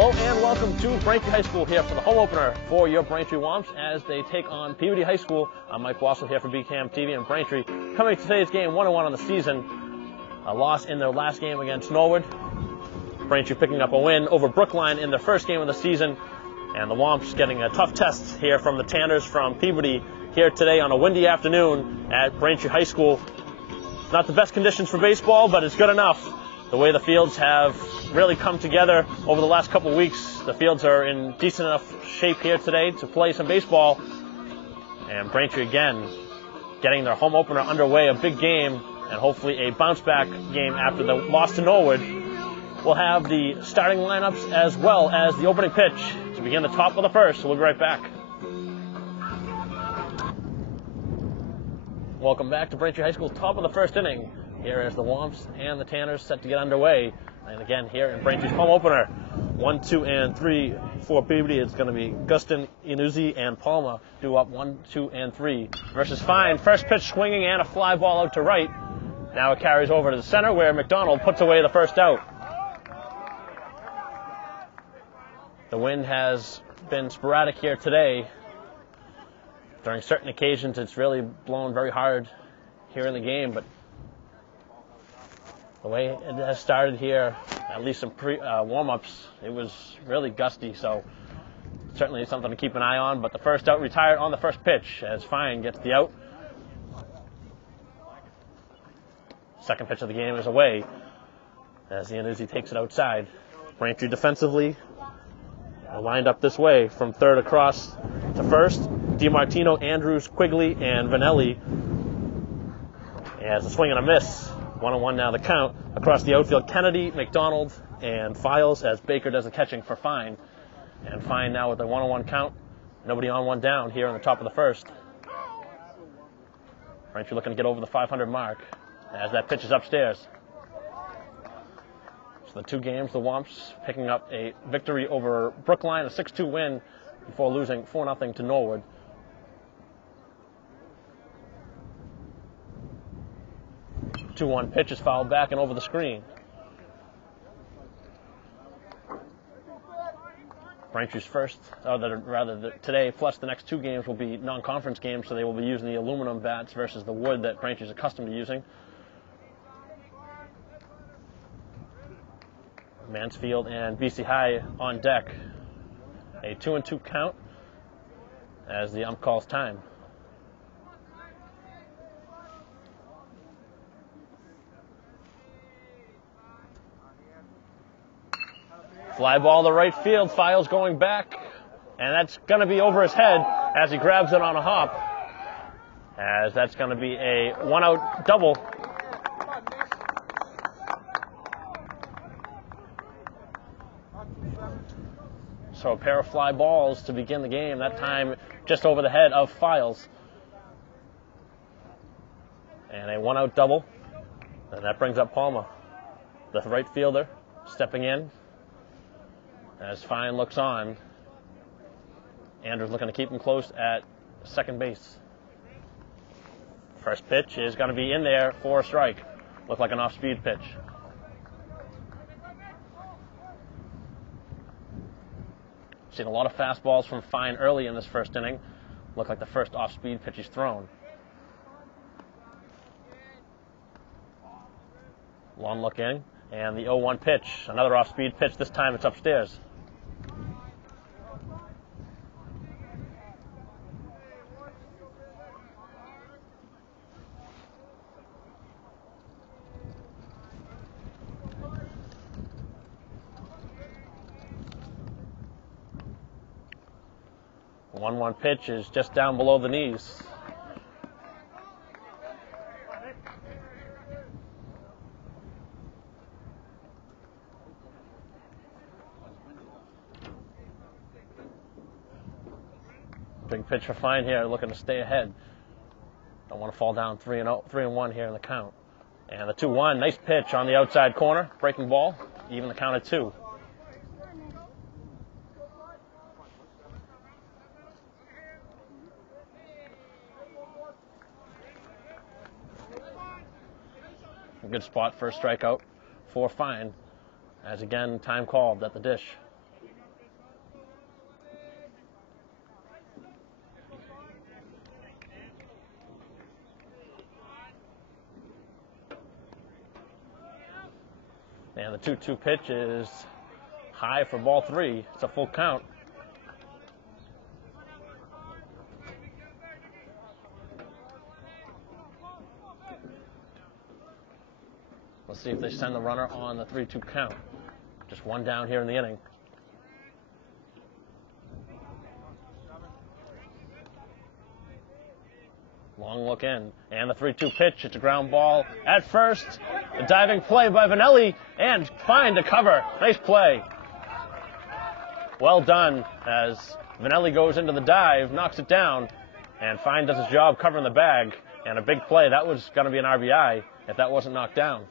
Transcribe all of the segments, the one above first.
Hello and welcome to Braintree High School here for the home opener for your Braintree Womps as they take on Peabody High School. I'm Mike Wassel here for BCAM TV and Braintree. Coming to today's game, 1-1 on the season. A loss in their last game against Norwood. Braintree picking up a win over Brookline in their first game of the season. And the Womps getting a tough test here from the Tanners from Peabody here today on a windy afternoon at Braintree High School. Not the best conditions for baseball, but it's good enough. The way the fields have really come together over the last couple of weeks, the fields are in decent enough shape here today to play some baseball. And Braintree again getting their home opener underway, a big game, and hopefully a bounce-back game after the loss to Norwood. We'll have the starting lineups as well as the opening pitch to begin the top of the first. So we'll be right back. Welcome back to Braintree High School, top of the first inning. Here is the Womps and the Tanners set to get underway. And again, here in Braintree's home opener, 1, 2, and 3 for Peabody. It's going to be Gustin, Inuzzi, and Palma due up 1, 2, and 3 versus Fine. First pitch swinging and a fly ball out to right. Now it carries over to the center where McDonald puts away the first out. The wind has been sporadic here today. During certain occasions, it's really blown very hard here in the game, but the way it has started here, at least some warm-ups, it was really gusty, so certainly something to keep an eye on. But the first out retired on the first pitch as Fine gets the out. Second pitch of the game is away as Iannuzzi takes it outside. Braintree defensively lined up this way from third across to first. DiMartino, Andrews, Quigley, and Vanelli. As a swing and a miss. 1-1 now the count. Across the outfield, Kennedy, McDonald, and Files as Baker does the catching for Fine. And Fine now with a 1-1 count. Nobody on, one down here on the top of the first. Braintree looking to get over the 500 mark as that pitch is upstairs. So the two games, the Womps picking up a victory over Brookline, a 6-2 win before losing 4-0 to Norwood. The 2-1 pitch is fouled back and over the screen. Braintree's first, today plus the next two games will be non-conference games, so they will be using the aluminum bats versus the wood that Braintree's accustomed to using. Mansfield and BC High on deck. A 2-2 count as the ump calls time. Fly ball to right field, Files going back, and that's going to be over his head as he grabs it on a hop, as that's going to be a one-out double. So a pair of fly balls to begin the game, that time just over the head of Files. And a one-out double, and that brings up Palma, the right fielder, stepping in. As Fine looks on, Andrews looking to keep him close at second base. First pitch is going to be in there for a strike. Looked like an off-speed pitch. Seen a lot of fastballs from Fine early in this first inning. Looked like the first off-speed pitch he's thrown. Long look in, and the 0-1 pitch. Another off-speed pitch. This time it's upstairs. The 1-1 pitch is just down below the knees. Big pitch for Fine here, looking to stay ahead. Don't want to fall down 3-1 here in the count. And the 2-1, nice pitch on the outside corner, breaking ball, even the count at 2. A good spot for a strikeout for Fine, as again, time called at the dish. 2-2 pitch is high for ball 3. It's a full count. Let's see if they send the runner on the 3-2 count. Just one down here in the inning. Long look in, and the 3-2 pitch. It's a ground ball at first. A diving play by Vanelli, and Fine to cover. Nice play. Well done, as Vanelli goes into the dive, knocks it down, and Fine does his job covering the bag. And a big play. That was going to be an RBI if that wasn't knocked down.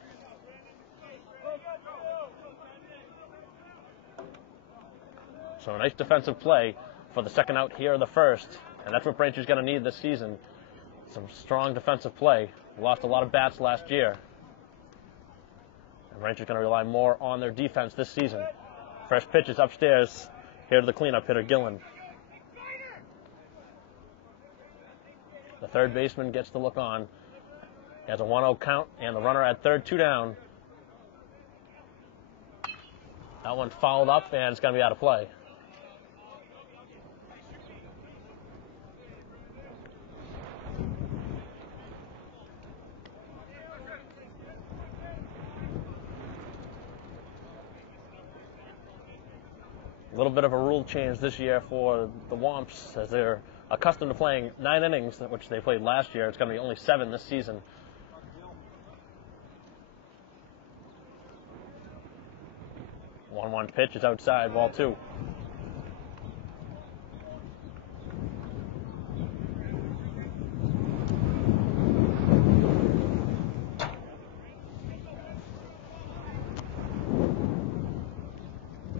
So a nice defensive play for the second out here of the first, and that's what Braintree's going to need this season. Some strong defensive play. Lost a lot of bats last year. And Braintree's going to rely more on their defense this season. First pitch is upstairs. Here to the cleanup hitter, Gillen. The third baseman gets the look on. He has a 1-0 count, and the runner at third, 2 down. That one fouled up, and it's going to be out of play. A little bit of a rule change this year for the Womps, as they're accustomed to playing 9 innings, which they played last year. It's going to be only 7 this season. One pitch is outside, ball 2.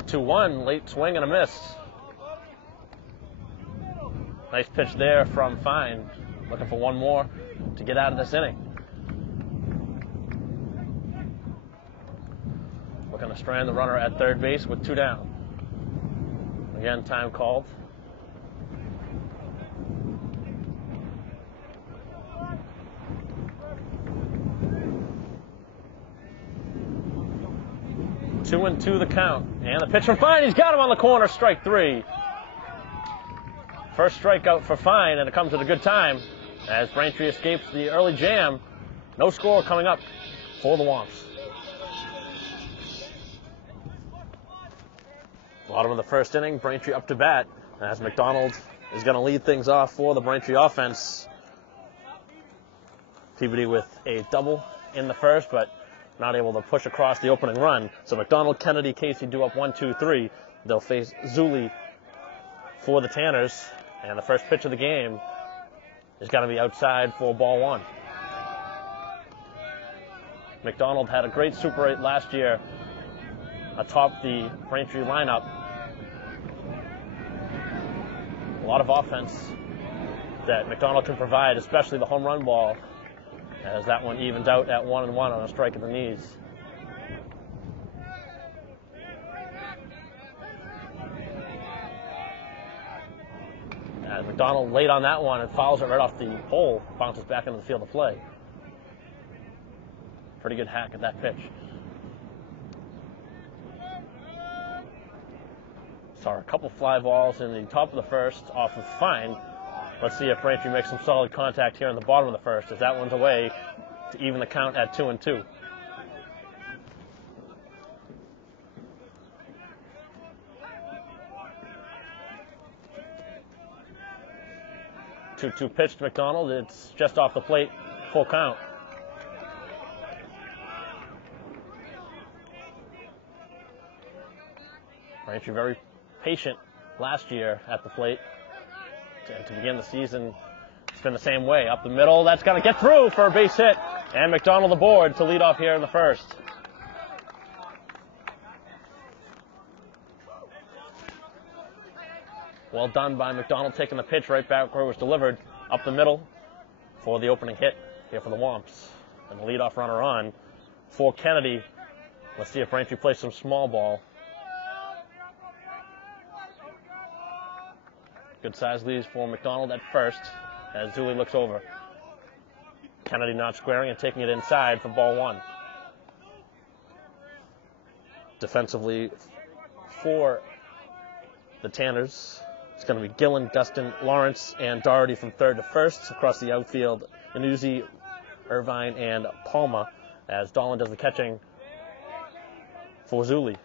Two-one, late swing and a miss. Nice pitch there from Fine. Looking for one more to get out of this inning. Looking to strand the runner at third base with 2 down. Again, time called. Two and 2 the count. And the pitch from Fine. He's got him on the corner. Strike 3. First strikeout for Fine, and it comes at a good time as Braintree escapes the early jam. No score coming up for the Womps. Bottom of the first inning, Braintree up to bat as McDonald is going to lead things off for the Braintree offense. Peabody with a double in the first, but not able to push across the opening run. So McDonald, Kennedy, Casey do up 1-2-3. They'll face Zuli for the Tanners. And the first pitch of the game is going to be outside for ball 1. McDonald had a great Super 8 last year atop the Braintree lineup. A lot of offense that McDonald can provide, especially the home run ball, as that one evens out at 1-1 on a strike at the knees. As McDonald late on that one and fouls it right off the pole, bounces back into the field of play. Pretty good hack at that pitch. Saw a couple fly balls in the top of the first off of Fine. Let's see if Braintree makes some solid contact here in the bottom of the first, as that one's away to even the count at 2-2. Two pitch to McDonald. It's just off the plate, full count. Braintree very patient last year at the plate. And to begin the season, it's been the same way. Up the middle, that's going to get through for a base hit. And McDonald aboard to lead off here in the first. Well done by McDonald, taking the pitch right back where it was delivered, up the middle for the opening hit here for the Womps. And the leadoff runner on for Kennedy. Let's see if Braintree plays some small ball. Good size leads for McDonald at first as Zuli looks over. Kennedy not squaring and taking it inside for ball 1. Defensively for the Tanners, it's going to be Gillen, Dustin, Lawrence, and Doherty from third to first. Across the outfield, Iannuzzi, Irvine, and Palma, as Dolan does the catching for Zuli.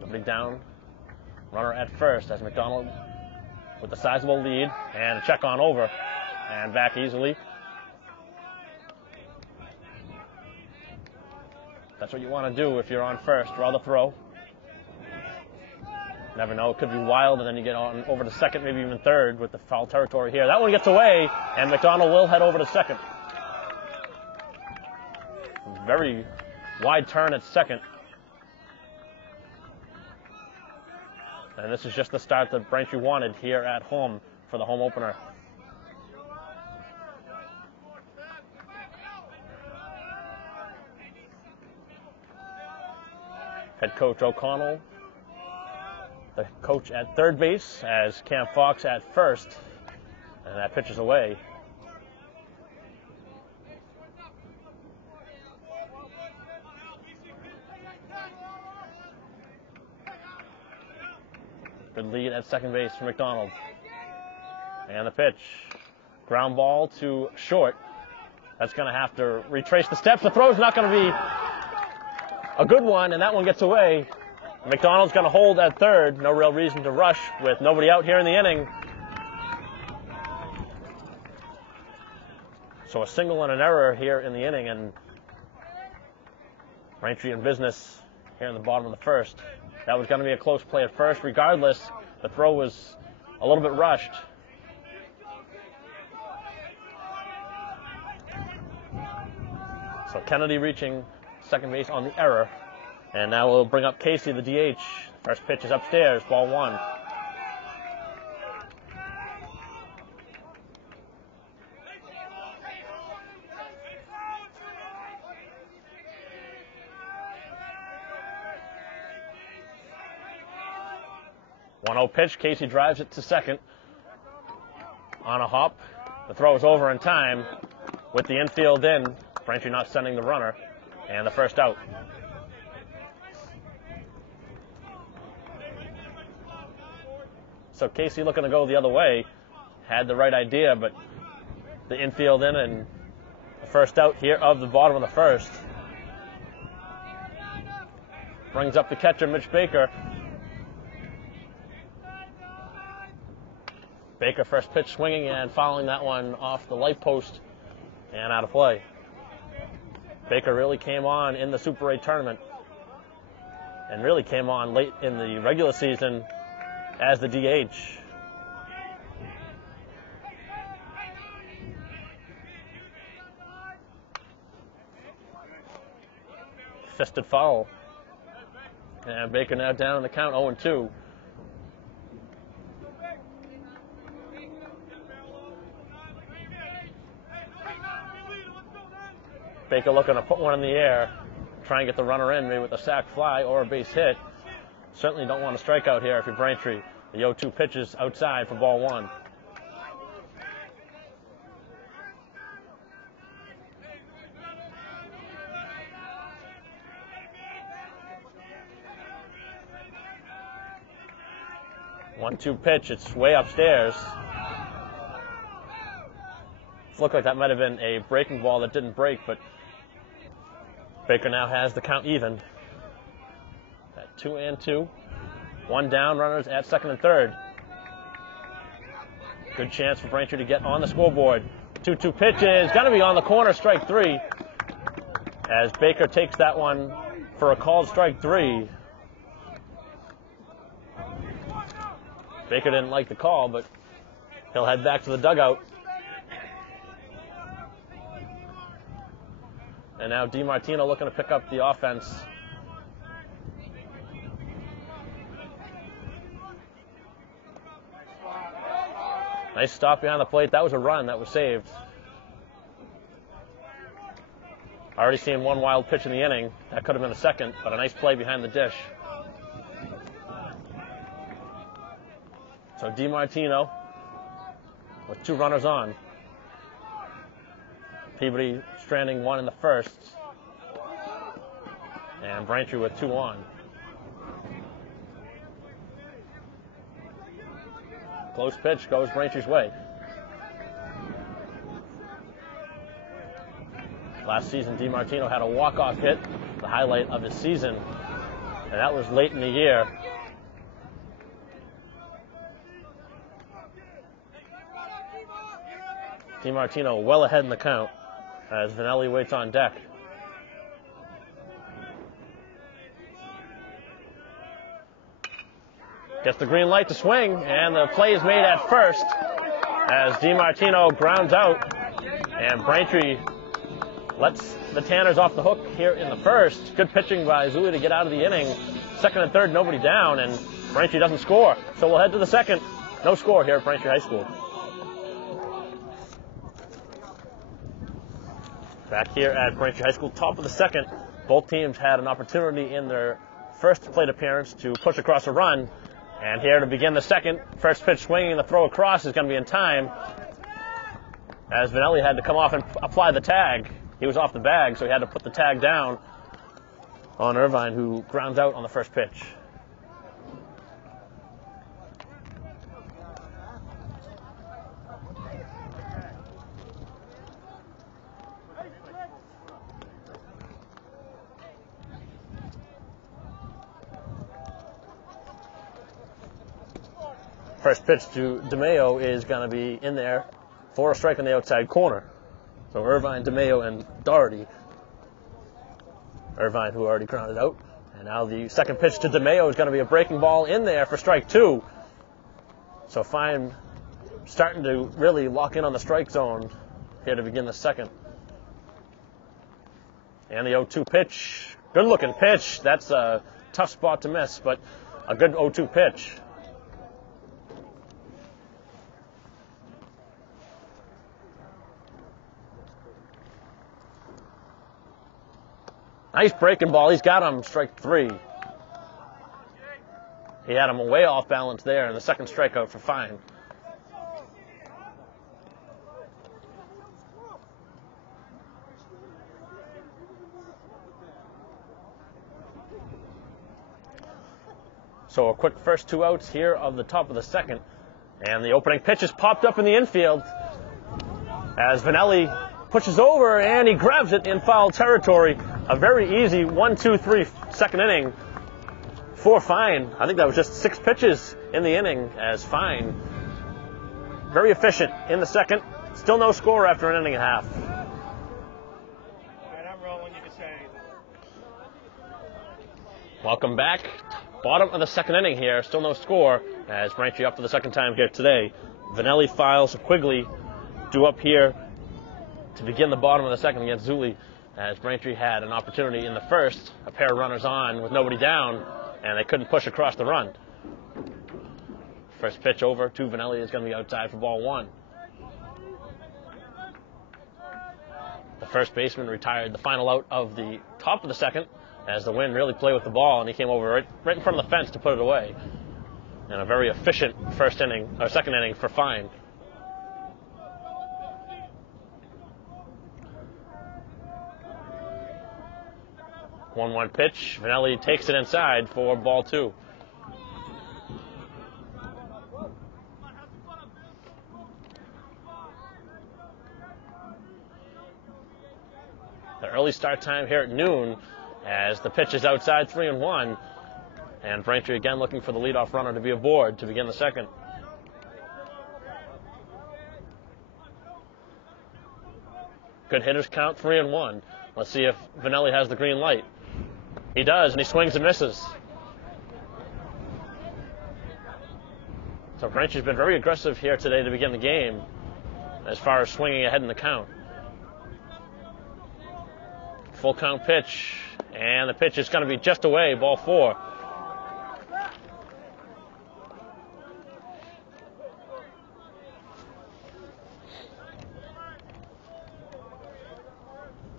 Nobody down. Runner at first as McDonald with a sizable lead, and a check on over and back easily. That's what you want to do if you're on first. Draw the throw. Never know, it could be wild, and then you get on over to second, maybe even third with the foul territory here. That one gets away, and McDonald will head over to second. Very wide turn at second. And this is just the start that Braintree wanted here at home for the home opener. Head coach O'Connell, the coach at third base, as Cam Fox at first, and that pitch is away. Good lead at second base for McDonald. And the pitch. Ground ball to short. That's going to have to retrace the steps. The throw's not going to be a good one, and that one gets away. McDonald's going to hold at third. No real reason to rush with nobody out here in the inning. So a single and an error here in the inning, and Braintree in business here in the bottom of the first. That was going to be a close play at first. Regardless, the throw was a little bit rushed. So Kennedy reaching second base on the error. And now we'll bring up Casey, the DH. First pitch is upstairs, ball one. One-0 pitch. Casey drives it to second on a hop. The throw is over in time with the infield in. Braintree not sending the runner, and the first out. So Casey looking to go the other way, had the right idea, but the infield in, and the first out here of the bottom of the first. Brings up the catcher, Mitch Baker. Baker first pitch swinging and fouling that one off the light post and out of play. Baker really came on in the Super 8 tournament and really came on late in the regular season as the DH. Fisted foul. And Baker now down in the count 0-2. Baker looking to put one in the air, try and get the runner in, maybe with a sac fly or a base hit. Certainly don't want to strike out here if you're Braintree. The 0-2 pitch is outside for ball one. One-two pitch, it's way upstairs. It looked like that might have been a breaking ball that didn't break, but Baker now has the count even. At 2-2. One down, runners at second and third. Good chance for Braintree to get on the scoreboard. 2-2 pitch is going to be on the corner, strike three. As Baker takes that one for a called strike three. Baker didn't like the call, but he'll head back to the dugout. And now DiMartino looking to pick up the offense. Nice stop behind the plate. That was a run that was saved. Already seen one wild pitch in the inning. That could have been a second, but a nice play behind the dish. So DiMartino with two runners on. Peabody stranding one in the first. And Braintree with 2 on. Close pitch goes Braintree's way. Last season, DiMartino had a walk-off hit, the highlight of his season, and that was late in the year. DiMartino well ahead in the count as Vanelli waits on deck. Gets the green light to swing, and the play is made at first as DiMartino grounds out, and Braintree lets the Tanners off the hook here in the first. Good pitching by Zuli to get out of the inning. Second and third, nobody down, and Braintree doesn't score. So we'll head to the second. No score here at Braintree High School. Back here at Braintree High School, top of the second. Both teams had an opportunity in their first plate appearance to push across a run. And here to begin the second, first pitch swinging, the throw across is going to be in time, as Vanelli had to come off and apply the tag. He was off the bag, so he had to put the tag down on Irvine, who grounds out on the first pitch. First pitch to DeMayo is going to be in there for a strike on the outside corner. So Irvine, DeMayo, and Doherty. Irvine, who already grounded out. And now the second pitch to DeMayo is going to be a breaking ball in there for strike 2. So Fine starting to really lock in on the strike zone here to begin the second. And the 0-2 pitch. Good looking pitch. That's a tough spot to miss, but a good 0-2 pitch. Nice breaking ball. He's got him, strike 3. He had him way off balance there, and the second strikeout for Fine. So a quick first 2 outs here of the top of the second. And the opening pitch is popped up in the infield as Vanelli pushes over, and he grabs it in foul territory. A very easy 1-2-3 second inning for Fine. I think that was just 6 pitches in the inning as Fine. Very efficient in the second. Still no score after an inning and a half. Welcome back. Bottom of the second inning here. Still no score as Braintree up for the second time here today. Vanelli files Quigley due up here to begin the bottom of the second against Zuli, as Braintree had an opportunity in the first, a pair of runners on with nobody down, and they couldn't push across the run. First pitch over to Vanelli is going to be outside for ball 1. The first baseman retired the final out of the top of the second as the wind really played with the ball, and he came over right in front of the fence to put it away. And a very efficient second inning for Fine. One pitch. Vanelli takes it inside for ball 2. The early start time here at noon as the pitch is outside 3-1. And Braintree again looking for the leadoff runner to be aboard to begin the second. Good hitters count, 3-1. Let's see if Vanelli has the green light. He does, and he swings and misses. So Braintree's been very aggressive here today to begin the game as far as swinging ahead in the count. Full count pitch, and the pitch is going to be just away, ball 4.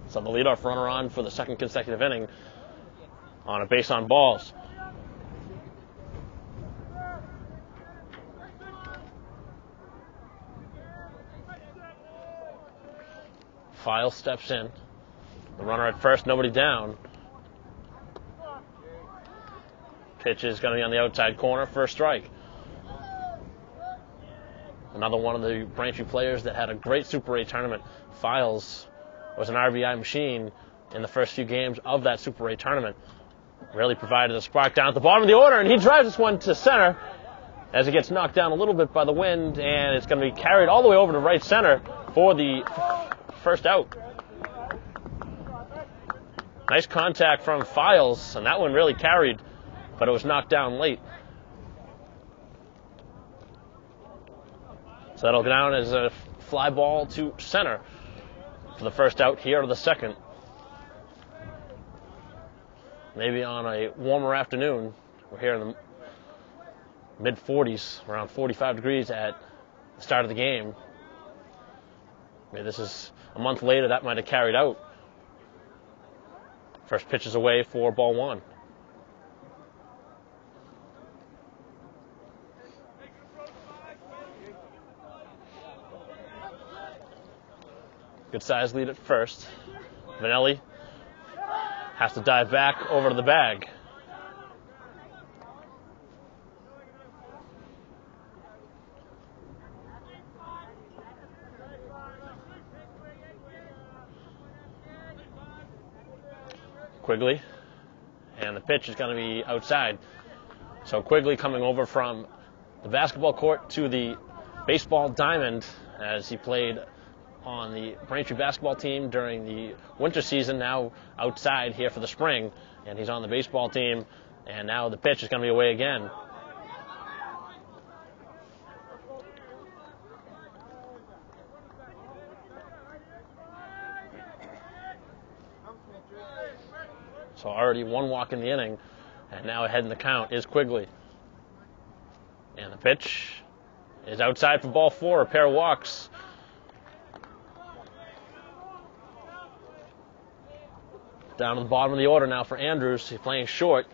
So the leadoff runner on for the second consecutive inning on a base on balls. Files steps in. The runner at first, nobody down. Pitch is going to be on the outside corner for a strike. Another one of the Braintree players that had a great Super 8 tournament. Files was an RBI machine in the first few games of that Super 8 tournament. Really provided a spark down at the bottom of the order, and he drives this one to center as it gets knocked down a little bit by the wind, and it's going to be carried all the way over to right center for the first out. Nice contact from Files, and that one really carried, but it was knocked down late. So that'll go down as a fly ball to center for the first out here of the second. Maybe on a warmer afternoon, we're here in the mid-40s, around 45 degrees at the start of the game. Maybe this is a month later, that might have carried out. First pitch is away for ball one. Good size lead at first. Vanelli has to dive back over to the bag. Quigley, and the pitch is going to be outside. So Quigley coming over from the basketball court to the baseball diamond as he played on the Braintree basketball team during the winter season, now outside here for the spring, and he's on the baseball team, and now the pitch is going to be away again. So already one walk in the inning, and now ahead in the count is Quigley. And the pitch is outside for ball four, a pair of walks. Down to the bottom of the order now for Andrews. He's playing short.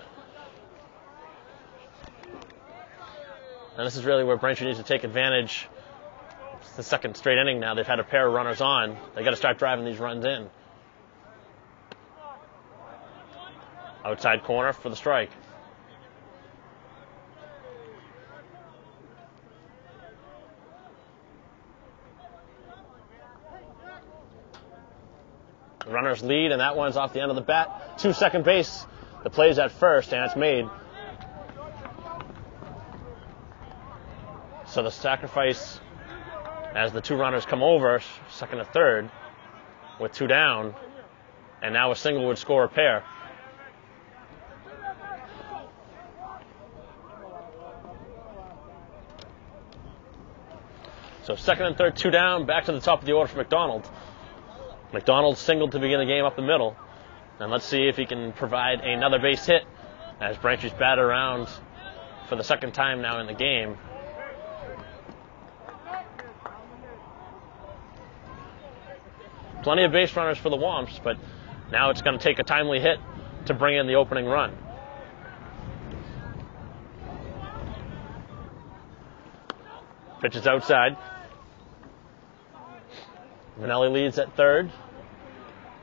And this is really where Braintree needs to take advantage. It's the second straight inning now. They've had a pair of runners on. They got to start driving these runs in. Outside corner for the strike. The runners lead, and that one's off the end of the bat to second base. The play's at first, and it's made. So the sacrifice as the two runners come over, second and third, with two down, and now a single would score a pair. So second and third, two down, back to the top of the order for McDonald. McDonald singled to begin the game up the middle. And let's see if he can provide another base hit as Braintree's batted around for the second time now in the game. Plenty of base runners for the Womps, but now it's going to take a timely hit to bring in the opening run. Pitch is outside. Vanelli leads at third.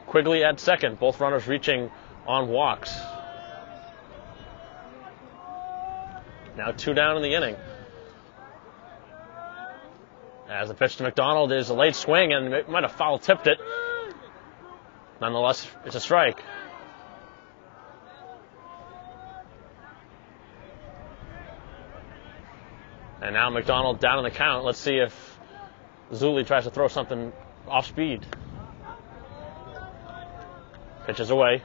Quigley at second. Both runners reaching on walks. Now two down in the inning. As the pitch to McDonald is a late swing, and it might have foul tipped it. Nonetheless, it's a strike. And now McDonald down in the count. Let's see if Zuli tries to throw something off speed. Pitches away.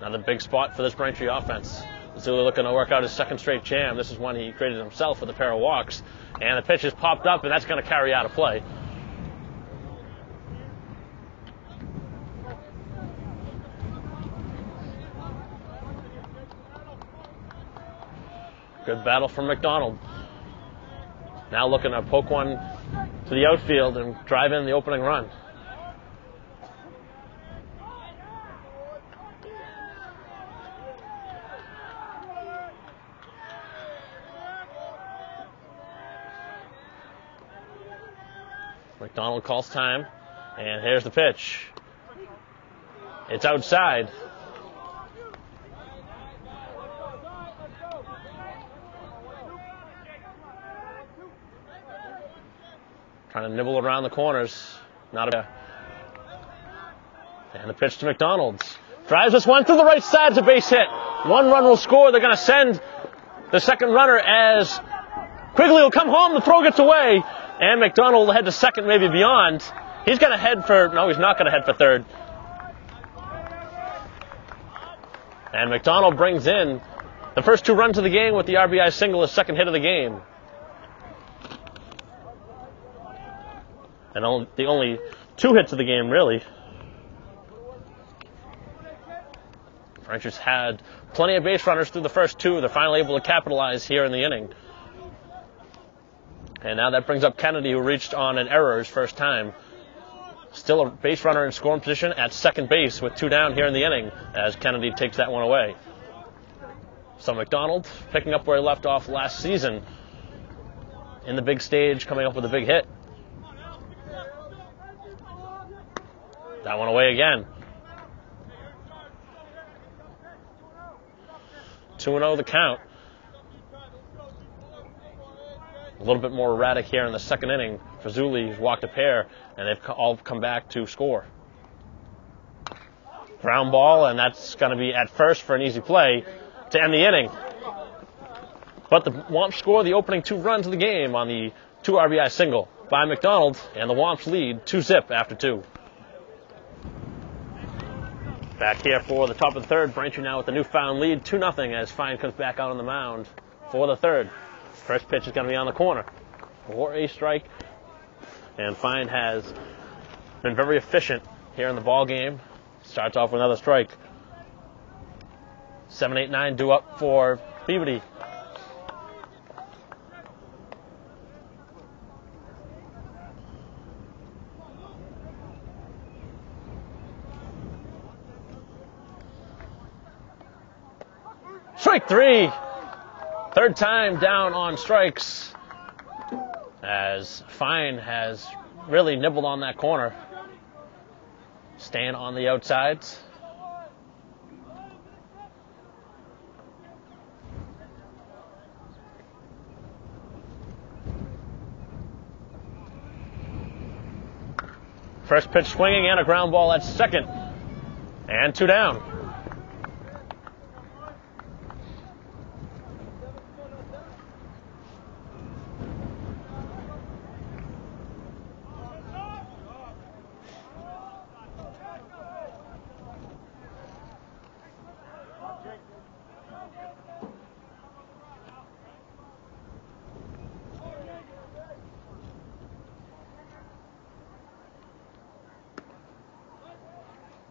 Another big spot for this Braintree offense. Zuli looking to work out his second straight jam. This is one he created himself with a pair of walks. And the pitch is popped up, and that's going to carry out of play. Good battle from McDonald. Now looking to poke one to the outfield and drive in the opening run. McDonald calls time, and here's the pitch. It's outside. Trying to nibble around the corners. Not a. And the pitch to McDonald. Drives this one through the right side. It's a base hit. 1 run will score. They're going to send the second runner as Quigley will come home. The throw gets away. And McDonald will head to second, maybe beyond. He's going to head for. No, he's not going to head for third. And McDonald brings in the first 2 runs of the game with the RBI single, his second hit of the game. And the only 2 hits of the game, really. Rangers had plenty of base runners through the first 2. They're finally able to capitalize here in the inning. And now that brings up Kennedy, who reached on an error his first time. Still a base runner in scoring position at second base with 2 down here in the inning as Kennedy takes that one away. So McDonald picking up where he left off last season in the big stage, coming up with a big hit. That one away again. 2-0 the count. A little bit more erratic here in the second inning. Fazoli's walked a pair, and they've all come back to score. Ground ball, and that's going to be at first for an easy play to end the inning. But the Womps score the opening 2 runs of the game on the 2 RBI single by McDonald, and the Womps lead 2-zip after 2. Back here for the top of the third. Braintree now with the newfound lead, 2-0 as Fine comes back out on the mound for the third. First pitch is going to be on the corner for a strike. And Fine has been very efficient here in the ball game. Starts off with another strike. 7, 8, 9 due up for Peabody. Strike 3. Third time down on strikes as Fine has really nibbled on that corner. Staying on the outsides. First pitch swinging and a ground ball at second. And 2 down.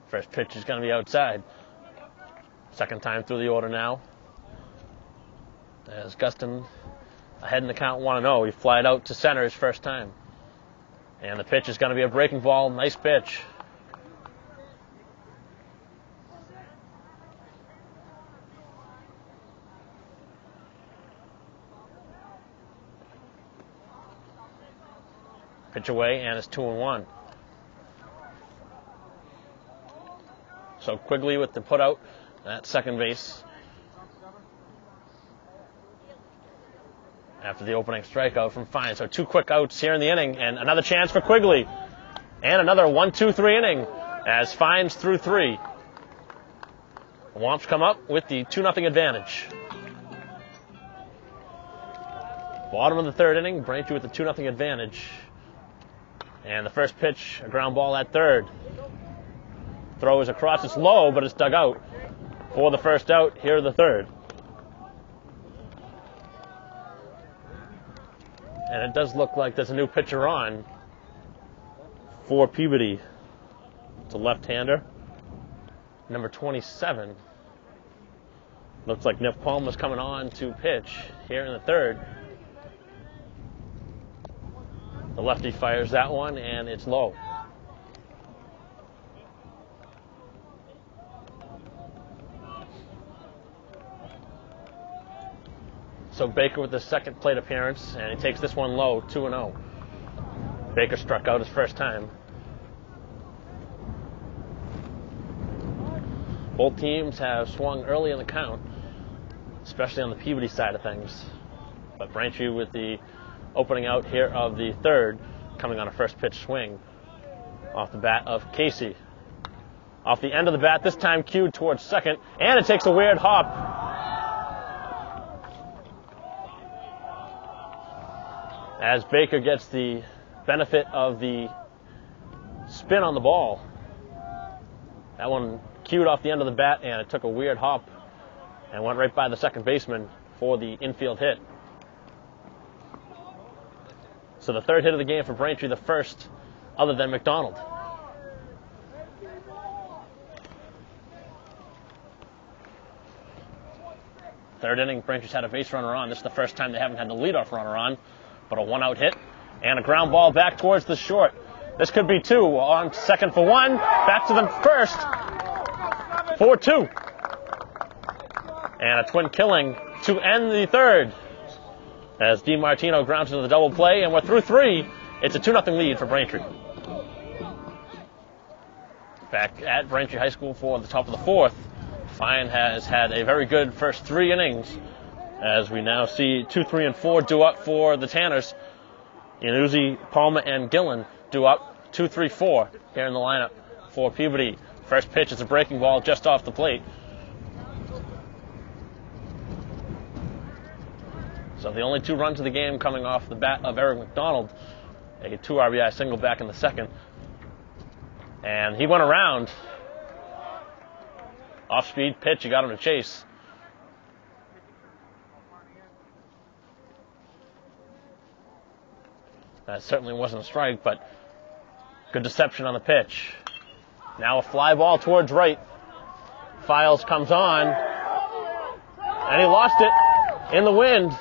First pitch is going to be outside. Second time through the order now. As Gustin ahead in the count 1-0. He flied out to center his first time. And the pitch is going to be a breaking ball. Nice pitch. Pitch away, and it's 2-1. So Quigley with the putout at second base. After the opening strikeout from Fine. So 2 quick outs here in the inning, and another chance for Quigley. And another 1-2-3 inning as Fine's through 3. The Womps come up with the 2-0 advantage. Bottom of the third inning, Braintree with the 2-0 advantage. And the first pitch, a ground ball at third. Throw is across, it's low, but it's dug out for the first out here in the third. And it does look like there's a new pitcher on for Peabody. It's a left-hander, number 27. Looks like Nick Palmer's coming on to pitch here in the third. The lefty fires that one, and it's low. So Baker with the second plate appearance, and he takes this one low, 2-0. Baker struck out his first time. Both teams have swung early in the count, especially on the Peabody side of things. But Braintree with the opening out here of the third, coming on a first pitch swing off the bat of Casey. Off the end of the bat, this time cued towards second, and it takes a weird hop. As Baker gets the benefit of the spin on the ball. That one cued off the end of the bat, and it took a weird hop and went right by the second baseman for the infield hit. So the third hit of the game for Braintree, the first other than McDonald. Third inning, Braintree's had a base runner on. This is the first time they haven't had the leadoff runner on, but a one-out hit and a ground ball back towards the short. This could be two. On second for one, back to the first for two. And a twin killing to end the third as DiMartino grounds into the double play, and we're through three. It's a 2-0 lead for Braintree. Back at Braintree High School for the top of the fourth, Fine has had a very good first 3 innings, as we now see 2, 3, and 4 due up for the Tanners. Iannuzzi, Palmer, and Gillen due up 2, 3, 4 here in the lineup for Peabody. First pitch is a breaking ball just off the plate. So the only 2 runs of the game coming off the bat of Eric McDonald, a 2 RBI single back in the second. And he went around. Off-speed pitch, he got him to chase. That certainly wasn't a strike, but good deception on the pitch. Now a fly ball towards right. Files comes on, and he lost it in the wind.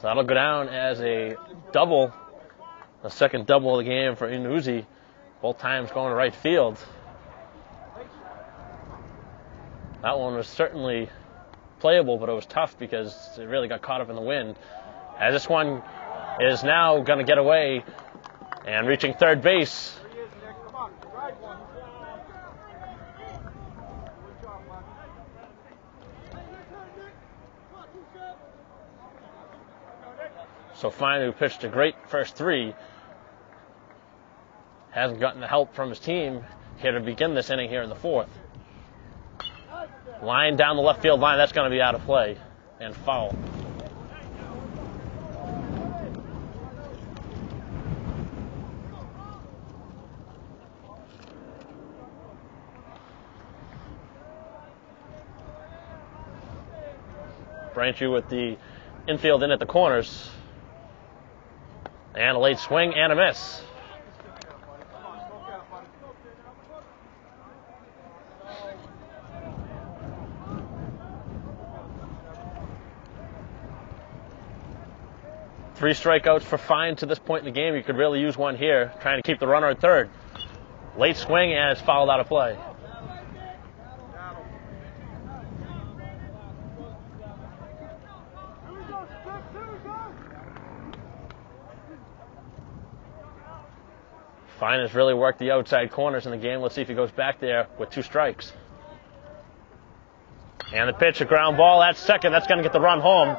So that'll go down as a double, the second double of the game for Iannuzzi, both times going to right field. That one was certainly playable, but it was tough because it really got caught up in the wind. As this one is now going to get away and reaching third base. So Fine, who pitched a great first 3, hasn't gotten the help from his team here to begin this inning here in the fourth. Line down the left field line, that's going to be out of play and foul. Braintree with the infield in at the corners. And a late swing and a miss. Three strikeouts for Fine to this point in the game. You could really use one here, trying to keep the runner at third. Late swing, and it's fouled out of play. Fine has really worked the outside corners in the game. Let's see if he goes back there with 2 strikes. And the pitch, a ground ball at second. That's going to get the run home.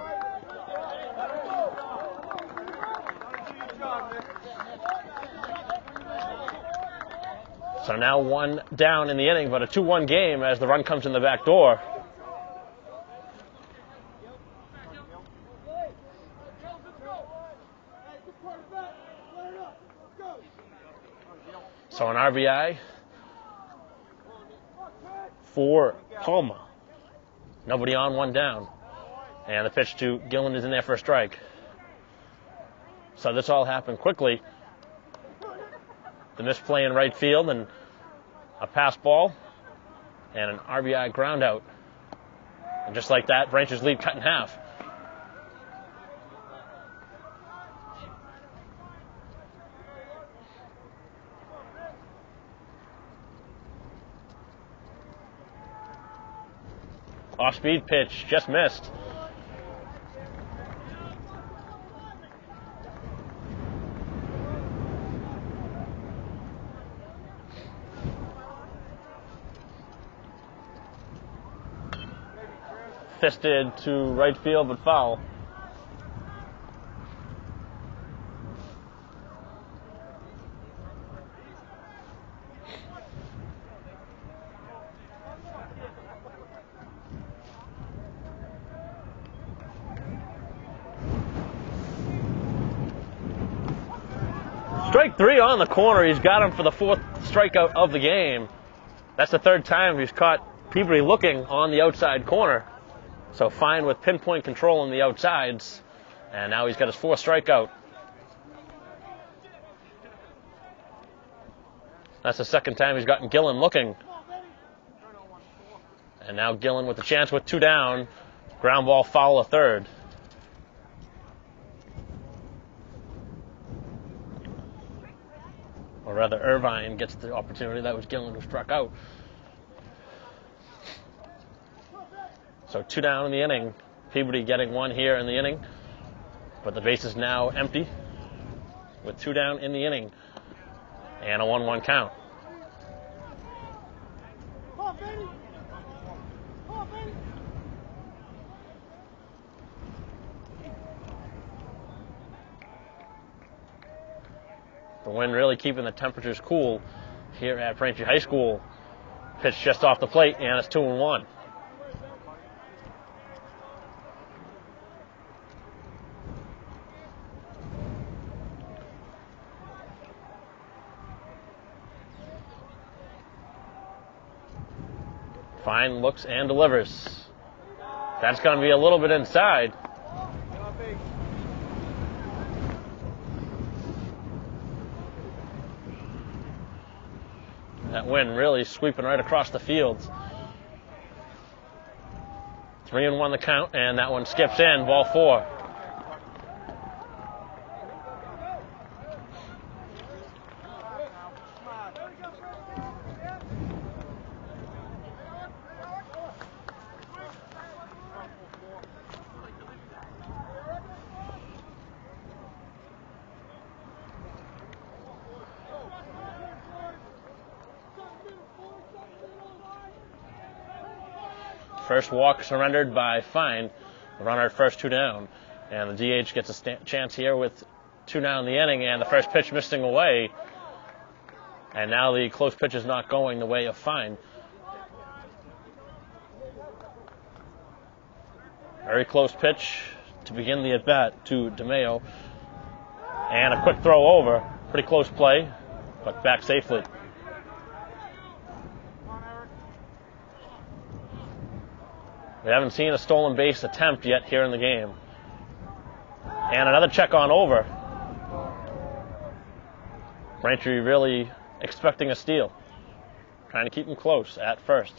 So now 1 down in the inning, but a 2-1 game as the run comes in the back door. So an RBI for Palmer. Nobody on, 1 down. And the pitch to Gillen is in there for a strike. So this all happened quickly. The misplay in right field and a pass ball and an RBI ground out And just like that, Braintree's lead cut in half. Off-speed pitch, just missed. Fisted to right field, but foul. Strike 3 on the corner. He's got him for the 4th strikeout of the game. That's the 3rd time he's caught Peabody looking on the outside corner. So fine with pinpoint control on the outsides. And now he's got his 4th strikeout. That's the 2nd time he's gotten Gillen looking. And now Gillen with the chance with 2 down. Ground ball foul, a 3rd. Or rather, Irvine gets the opportunity. That was Gillen who struck out. So 2 down in the inning. Peabody getting 1 here in the inning. But the base is now empty with 2 down in the inning. And a 1-1 count. The wind really keeping the temperatures cool here at Braintree High School. Pitch just off the plate, and it's 2-1. Fine looks and delivers. That's going to be a little bit inside. That wind really sweeping right across the field. 3-1 the count, and that one skips in, ball 4. First walk surrendered by Fine. The runner at first, 2 down. And the DH gets a chance here with 2 down in the inning, and the first pitch missing away. And now the close pitch is not going the way of Fine. Very close pitch to begin the at-bat to DeMayo. And a quick throw over. Pretty close play, but back safely. We haven't seen a stolen base attempt yet here in the game. And another check on over. Braintree really expecting a steal. Trying to keep him close at first.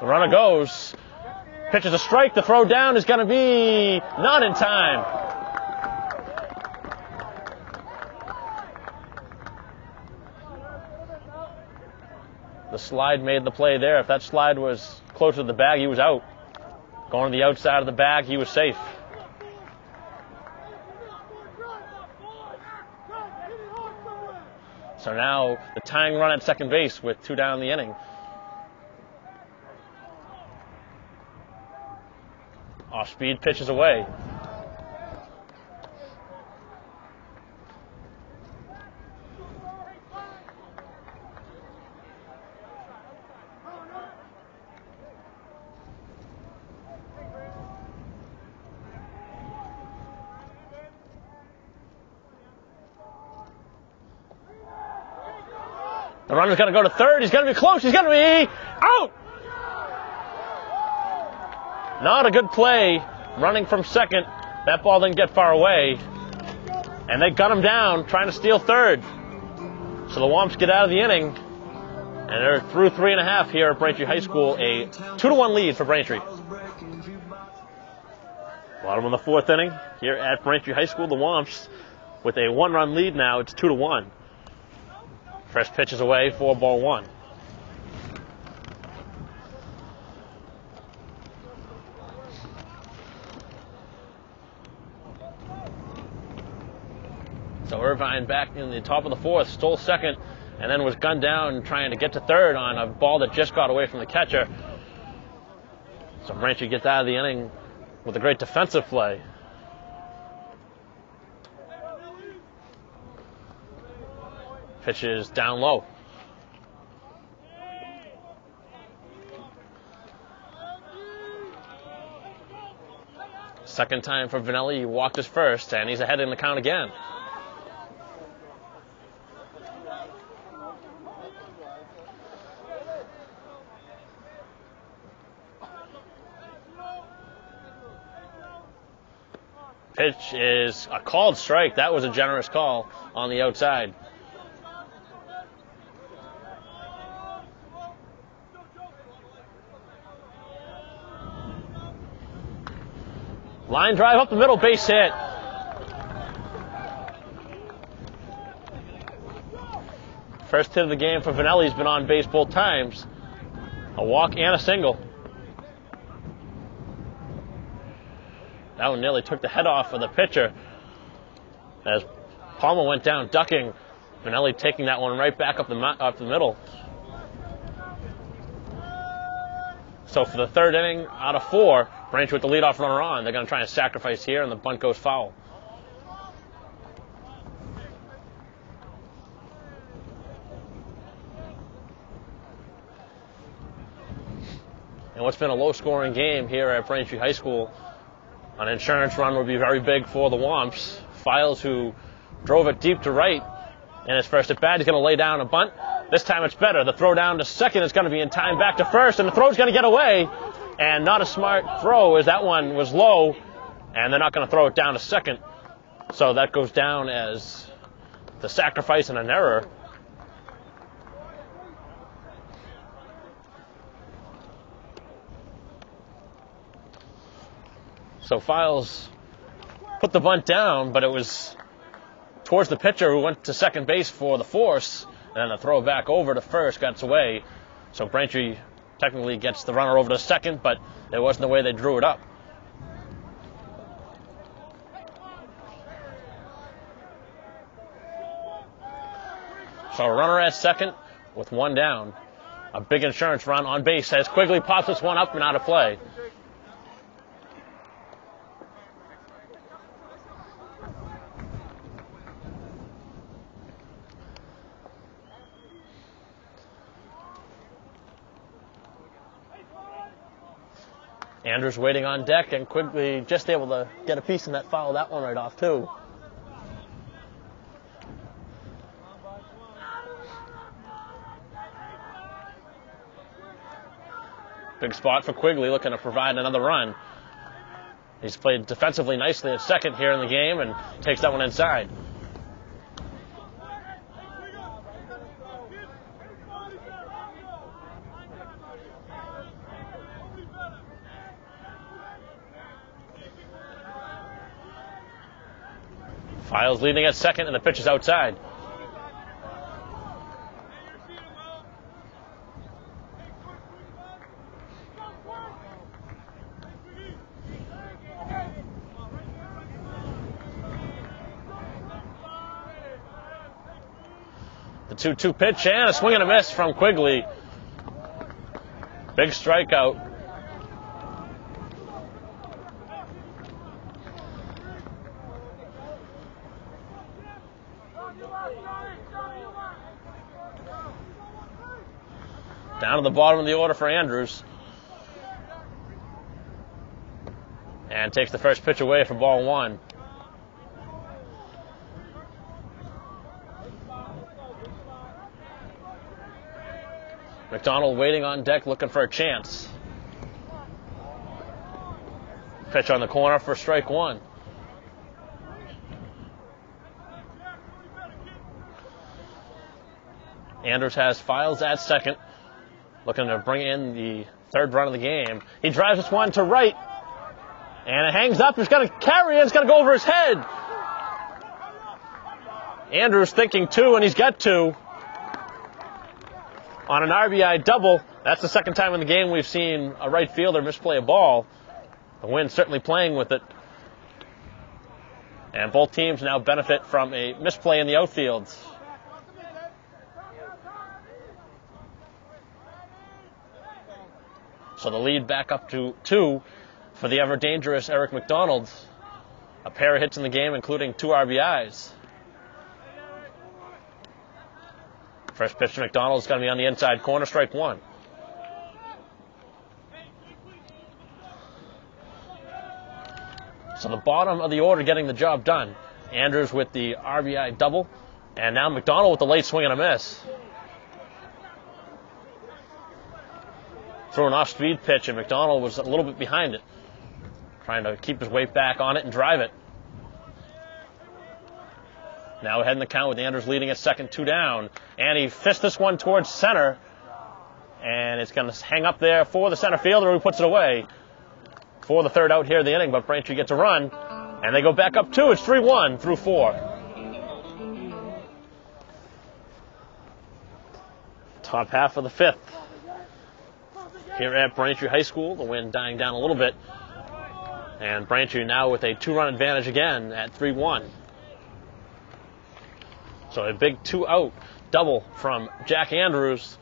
The runner goes. Pitches a strike. The throw down is going to be not in time. The slide made the play there. If that slide was closer to the bag, he was out. Going to the outside of the bag, he was safe. So now the tying run at second base with 2 down in the inning. Off-speed pitches away. The runner's going to go to third. He's going to be close. He's going to be out. Not a good play running from second. That ball didn't get far away. And they got him down trying to steal third. So the Womps get out of the inning, and they're through 3.5 here at Braintree High School. A 2-1 lead for Braintree. Bottom of the 4th inning here at Braintree High School. The Womps with a 1-run lead now. It's 2-1. First pitch is away for ball 1. So Irvine back in the top of the 4th, stole second, and then was gunned down trying to get to third on a ball that just got away from the catcher. So Braintree gets out of the inning with a great defensive play. Pitch is down low. Second time for Vanelli. He walked his first, and he's ahead in the count again. Pitch is a called strike. That was a generous call on the outside. Line drive up the middle, base hit. First hit of the game for Vanelli's been on base both times. A walk and a single. That one nearly took the head off of the pitcher as Palmer went down ducking. Vanelli taking that one right back up the middle. So for the 3rd inning out of 4, Braintree with the leadoff runner on. They're going to try and sacrifice here, and the bunt goes foul. And what's been a low-scoring game here at Braintree High School, an insurance run would be very big for the Womps. Files, who drove it deep to right in his first at bat, he's going to lay down a bunt. This time it's better. The throw down to second is going to be in time back to first, and the throw's going to get away. And not a smart throw, as that one was low, and they're not going to throw it down to second. So that goes down as the sacrifice and an error. So Files put the bunt down, but it was towards the pitcher, who went to second base for the force, and then the throw back over to first gets away. So Braintree technically gets the runner over to second, but it wasn't the way they drew it up. So a runner at second with one down. A big insurance run on base as Quigley pops this one up and out of play. Andrews waiting on deck, and Quigley just able to get a piece in that foul that one right off too. Big spot for Quigley, looking to provide another run. He's played defensively nicely at second here in the game and takes that one inside. Files leading at second, and the pitch is outside. The 2-2 pitch, and a swing and a miss from Quigley. Big strikeout. Down to the bottom of the order for Andrews. And takes the first pitch away for ball one. McDonald waiting on deck, looking for a chance. Pitch on the corner for strike one. Andrews has Files at second, looking to bring in the third run of the game. He drives this one to right, and it hangs up. He's going to carry it. It's going to go over his head. Andrews thinking two, and he's got two on an RBI double. That's the second time in the game we've seen a right fielder misplay a ball. The Wind certainly playing with it. And both teams now benefit from a misplay in the outfields. So the lead back up to 2 for the ever-dangerous Eric McDonald. A pair of hits in the game, including 2 RBIs. First pitch to McDonald is going to be on the inside corner, strike 1. So the bottom of the order getting the job done. Andrews with the RBI double, and now McDonald with the late swing and a miss. Threw an off-speed pitch, and McDonald was a little bit behind it, trying to keep his weight back on it and drive it. Now ahead in the count with Andrews leading at second, 2 down. And he fists this one towards center, and it's going to hang up there for the center fielder, who puts it away for the third out here of the inning. But Braintree gets a run, and they go back up 2. It's 3-1 through 4. Top half of the 5th. Here at Braintree High School, the wind dying down a little bit. And Braintree now with a 2-run advantage again at 3-1. So a big 2-out double from Jack Andrews,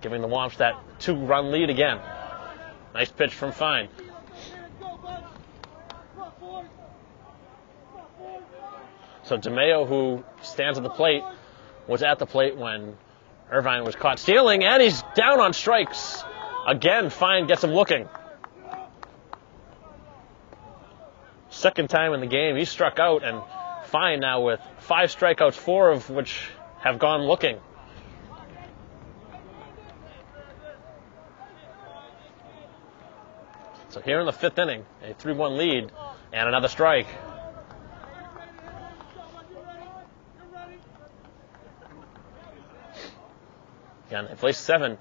giving the Womps that 2-run lead again. Nice pitch from Fine. So DeMeo, who stands at the plate, was at the plate when Irvine was caught stealing, and he's down on strikes. Again, Fine gets him looking. Second time in the game, he struck out, and Fine now with 5 strikeouts, 4 of which have gone looking. So here in the 5th inning, a 3-1 lead and another strike. Again, they placed 7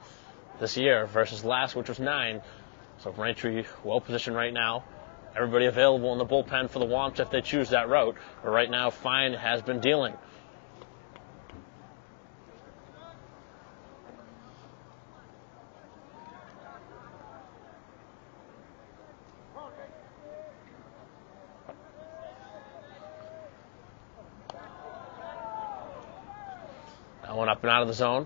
this year versus last, which was 9. So Braintree well positioned right now. Everybody available in the bullpen for the Womps if they choose that route. But right now, Fine has been dealing. That one up and out of the zone.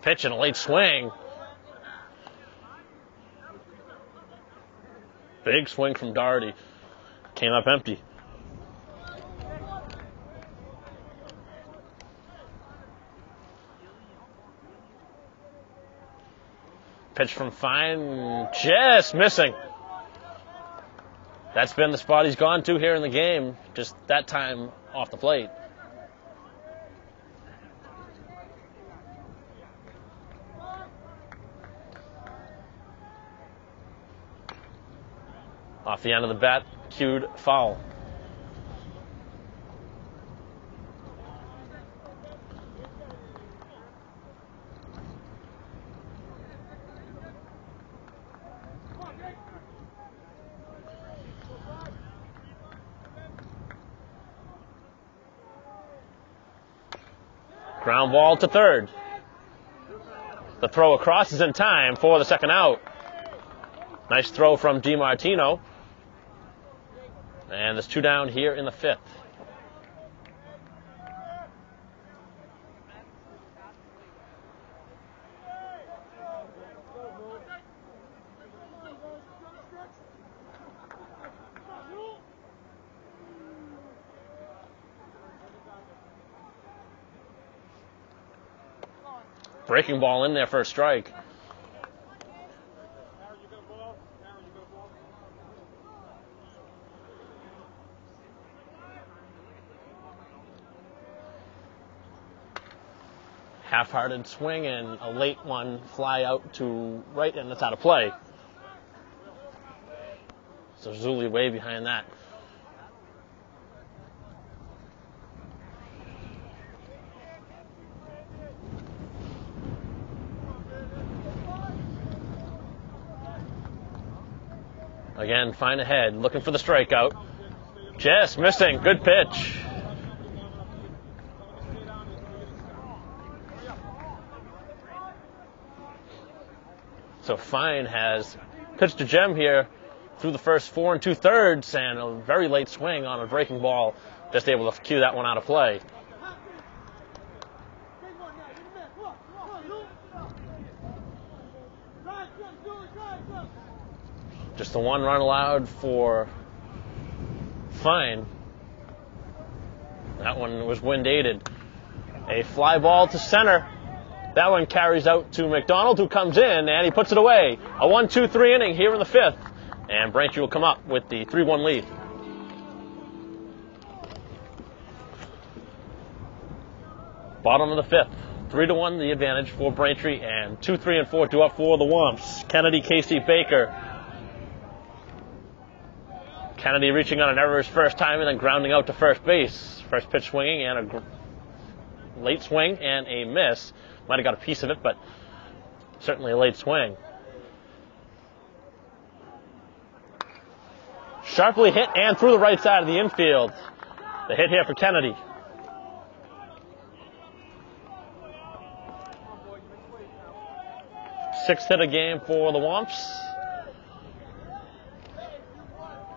Pitch and a late swing. Big swing from Doherty. Came up empty. Pitch from Fine, just missing. That's been the spot he's gone to here in the game, just that time off the plate. Off the end of the bat, cued foul. Ground ball to third. The throw across is in time for the second out. Nice throw from DiMartino. And there's 2 down here in the 5th. Breaking ball in there for a strike. Half-hearted swing and a late one fly out to right, and it's out of play. So Zuli way behind that. Again, Fine ahead, looking for the strikeout. Just missing. Good pitch. So Fine has pitched to Jem here through the first 4 2/3 and a very late swing on a breaking ball. Just able to cue that one out of play. Just the one run allowed for Fine. That one was wind aided. A fly ball to center. That one carries out to McDonald, who comes in, and he puts it away. A 1-2-3 inning here in the 5th. And Braintree will come up with the 3-1 lead. Bottom of the 5th. 3-1 the advantage for Braintree, and 2, 3, and 4 due up for the Womps. Kennedy, Casey, Baker. Kennedy reaching on an error his first time and then grounding out to first base. First pitch swinging and a late swing and a miss. Might have got a piece of it, but certainly a late swing. Sharply hit and through the right side of the infield. The hit here for Kennedy. Sixth hit a game for the Womps.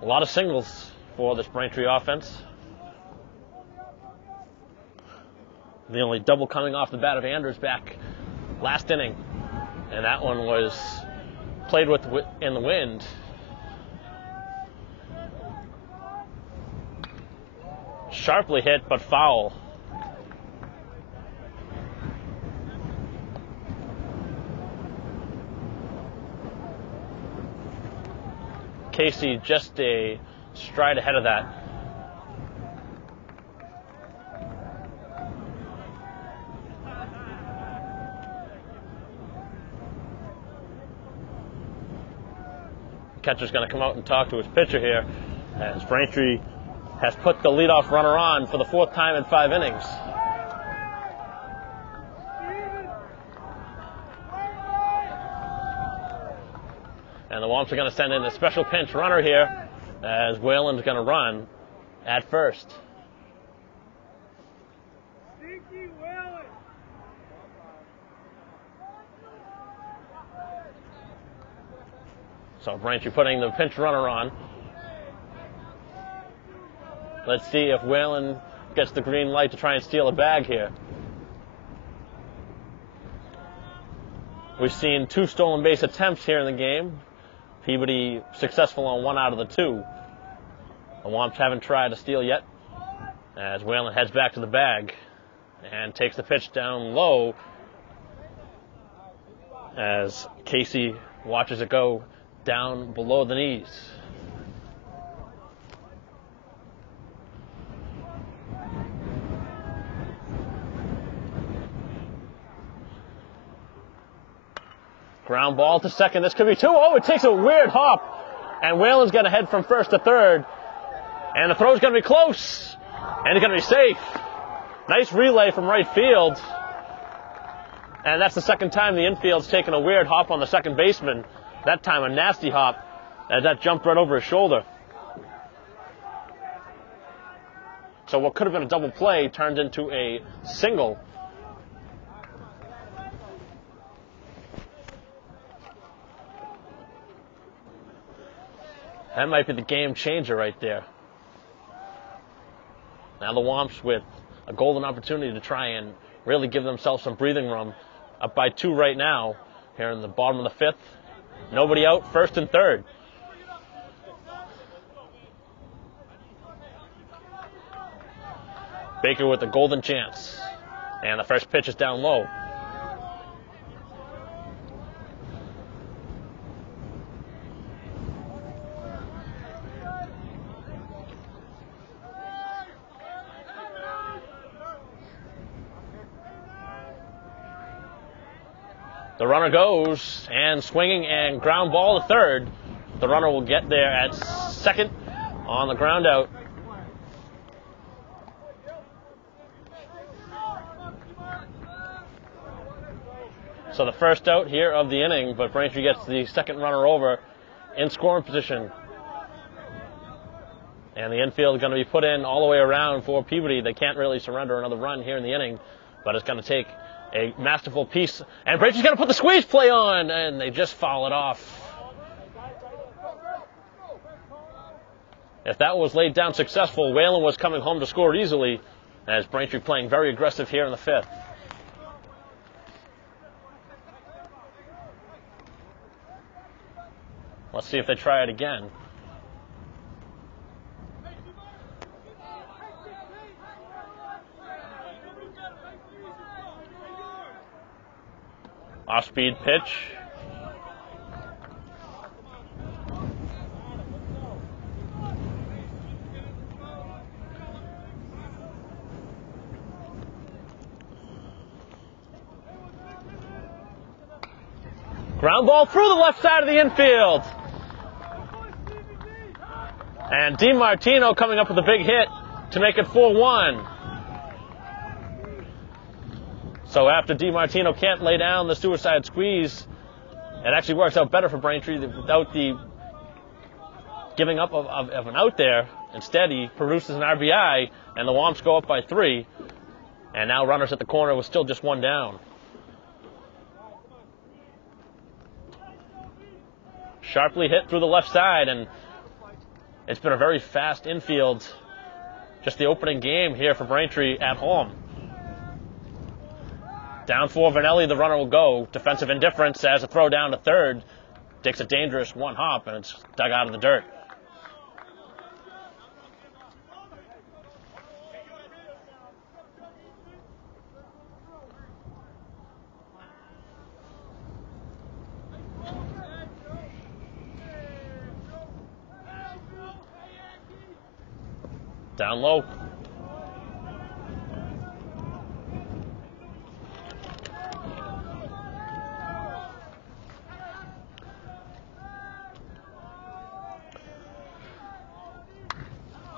A lot of singles for this Braintree offense. The only double coming off the bat of Anders back last inning. And that one was played with in the wind. Sharply hit, but foul. Casey just a stride ahead of that. Catcher's going to come out and talk to his pitcher here, as Braintree has put the leadoff runner on for the 4th time in 5 innings. And the Womps are going to send in a special pinch runner here, as Whalen's going to run at first. So Braintree putting the pinch runner on. Let's see if Whalen gets the green light to try and steal a bag here. We've seen 2 stolen base attempts here in the game. Peabody successful on 1 out of the 2. The Womps haven't tried to steal yet, as Whalen heads back to the bag and takes the pitch down low, as Casey watches it go down below the knees. Ground ball to second. This could be 2. Oh, it takes a weird hop. And Whalen's going to head from first to third. And the throw's going to be close. And it's going to be safe. Nice relay from right field. And that's the second time the infield's taken a weird hop on the second baseman. That time a nasty hop, as that jumped right over his shoulder. So what could have been a double play turned into a single. That might be the game changer right there. Now the Womps with a golden opportunity to try and really give themselves some breathing room. Up by 2 right now, here in the bottom of the 5th. Nobody out, first and third. Baker with a golden chance. And the first pitch is down low. The runner goes, and swinging and ground ball to third. The runner will get there at second on the ground out. So the first out here of the inning, but Braintree gets the second runner over in scoring position. And the infield is going to be put in all the way around for Peabody. They can't really surrender another run here in the inning, but it's going to take a masterful piece. And Braintree's going to put the squeeze play on, and they just foul it off. If that was laid down successful, Whalen was coming home to score easily, as Braintree playing very aggressive here in the fifth. Let's see if they try it again. Off-speed pitch. Ground ball through the left side of the infield. And DiMartino coming up with a big hit to make it 4-1. So after DiMartino can't lay down the suicide squeeze, it actually works out better for Braintree without the giving up of an out there. Instead, he produces an RBI, and the Womps go up by 3. And now runners at the corner with still just 1 down. Sharply hit through the left side, and it's been a very fast infield. Just the opening game here for Braintree at home. Down for Vanelli, the runner will go. Defensive indifference as a throw down to third. Takes a dangerous one hop, and it's dug out of the dirt. Down low.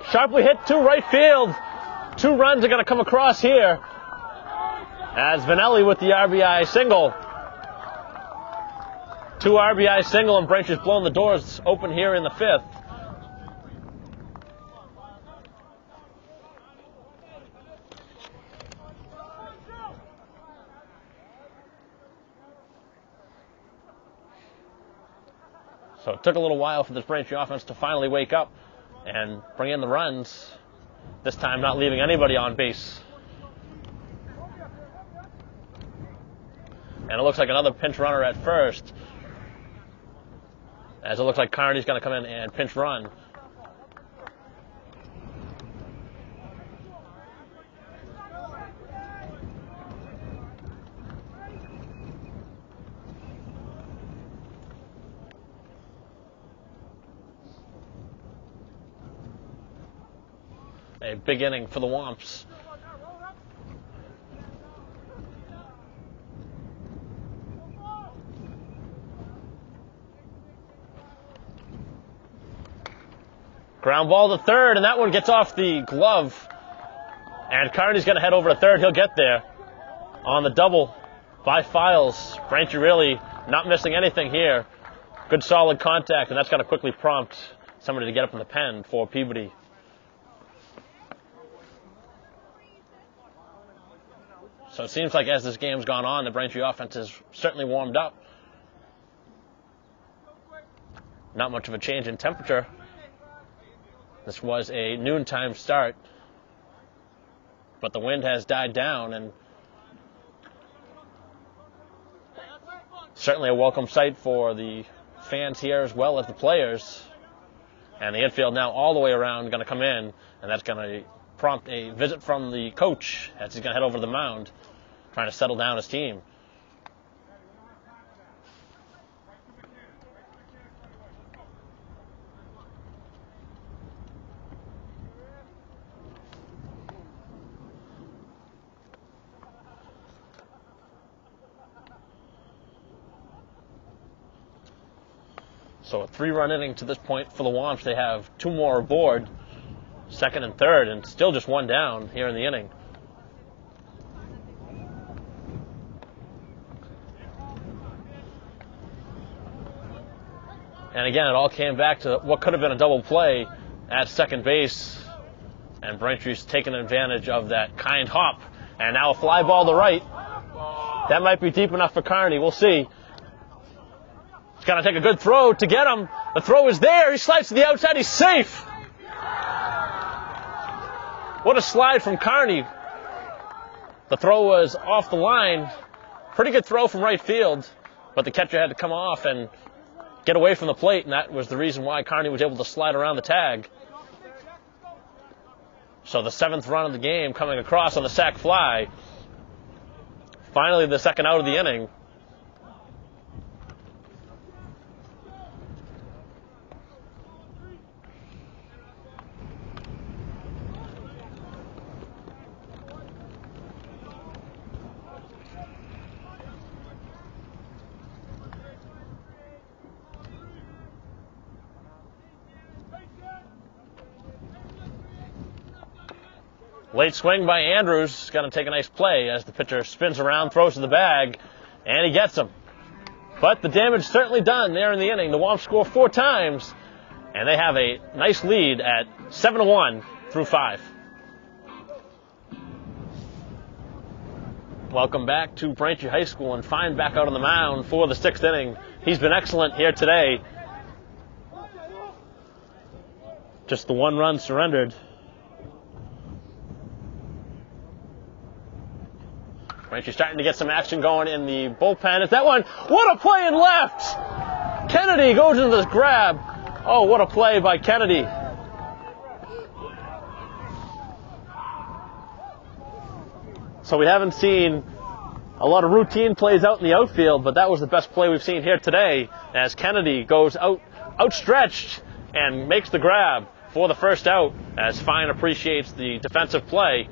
Sharply hit to right field. 2 runs are going to come across here as Vanelli with the RBI single. 2 RBI single, and Braintree's blown the doors open here in the 5th. So it took a little while for this Braintree offense to finally wake up and bring in the runs, this time not leaving anybody on base. And it looks like another pinch runner at first, as it looks like Carney's going to come in and pinch run. A big inning for the Womps. Ground ball to third, and that one gets off the glove. And Carney's going to head over to third. He'll get there on the double by Files. Braintree really not missing anything here. Good solid contact, and that's going to quickly prompt somebody to get up in the pen for Peabody. So it seems like as this game's gone on, the Braintree offense has certainly warmed up. Not much of a change in temperature. This was a noontime start, but the wind has died down, and certainly a welcome sight for the fans here as well as the players. And the infield now all the way around going to come in, and that's going to prompt a visit from the coach as he's going to head over to the mound, trying to settle down his team. So a 3-run inning to this point for the Womps. They have 2 more aboard, second and third, and still just 1 down here in the inning. And again, it all came back to what could have been a double play at second base. And Braintree's taking advantage of that kind hop. And now a fly ball to right. That might be deep enough for Carney. We'll see. He's got to take a good throw to get him. The throw is there. He slides to the outside. He's safe. What a slide from Carney. The throw was off the line. Pretty good throw from right field. But the catcher had to come off and get away from the plate, and that was the reason why Carney was able to slide around the tag. So the 7th run of the game coming across on the sac fly. Finally, the second out of the inning. Late swing by Andrews. Got to take a nice play as the pitcher spins around, throws to the bag, and he gets him. But the damage certainly done there in the inning. The Womps score 4 times, and they have a nice lead at 7-1 through 5. Welcome back to Braintree High School, and Fine back out on the mound for the 6th inning. He's been excellent here today. Just the 1 run surrendered. Braintree starting to get some action going in the bullpen. It's that one. What a play in left! Kennedy goes into this grab. Oh, what a play by Kennedy. So we haven't seen a lot of routine plays out in the outfield, but that was the best play we've seen here today as Kennedy goes outstretched and makes the grab for the first out as Fine appreciates the defensive play.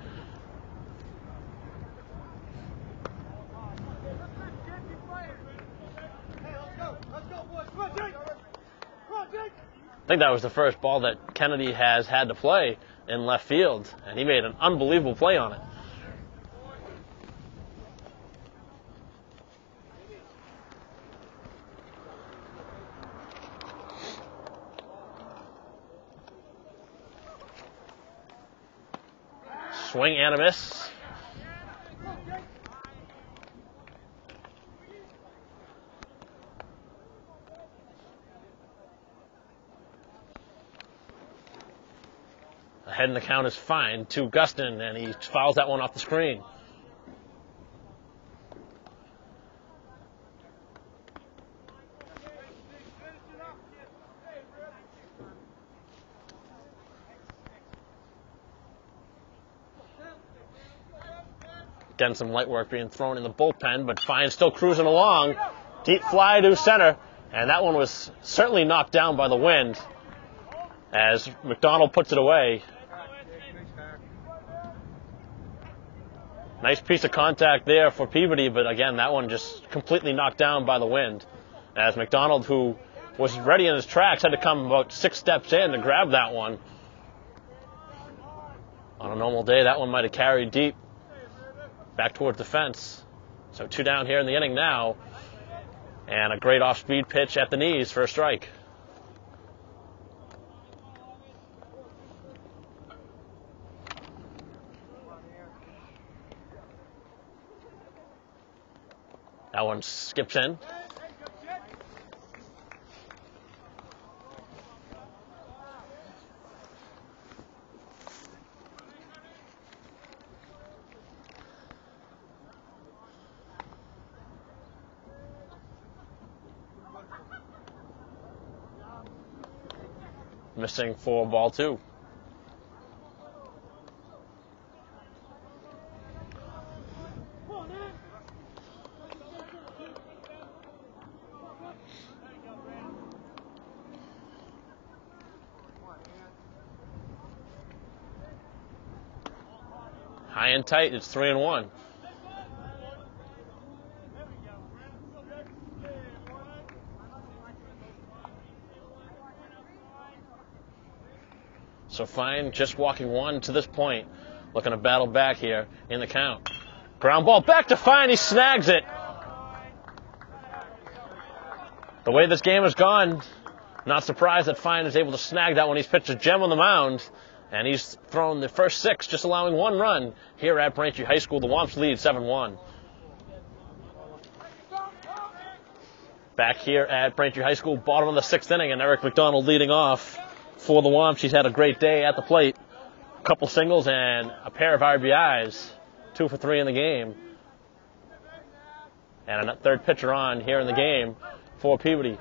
I think that was the first ball that Kennedy has had to play in left field, and he made an unbelievable play on it. Swing and a miss. Ahead in the count is Fine to Gustin, and he fouls that one off the screen. Again, some light work being thrown in the bullpen, but Fine still cruising along. Deep fly to center, and that one was certainly knocked down by the wind as McDonald puts it away. Nice piece of contact there for Peabody, but again, that one just completely knocked down by the wind as McDonald, who was ready in his tracks, had to come about 6 steps in to grab that one. On a normal day, that one might have carried deep back towards the fence. So 2 down here in the inning now, and a great off-speed pitch at the knees for a strike. That one skips in. Missing for ball 2. High and tight, it's 3-1. So Fine just walking one to this point, looking to battle back here in the count. Ground ball back to Fine. He snags it. The way this game has gone, not surprised that Fine is able to snag that when he's pitched a gem on the mound. And he's thrown the first 6, just allowing 1 run here at Braintree High School. The Womps lead 7-1. Back here at Braintree High School, bottom of the 6th inning, and Eric McDonald leading off for the Womps. He's had a great day at the plate. A couple singles and a pair of RBIs. 2 for 3 in the game. And a third pitcher on here in the game for Peabody.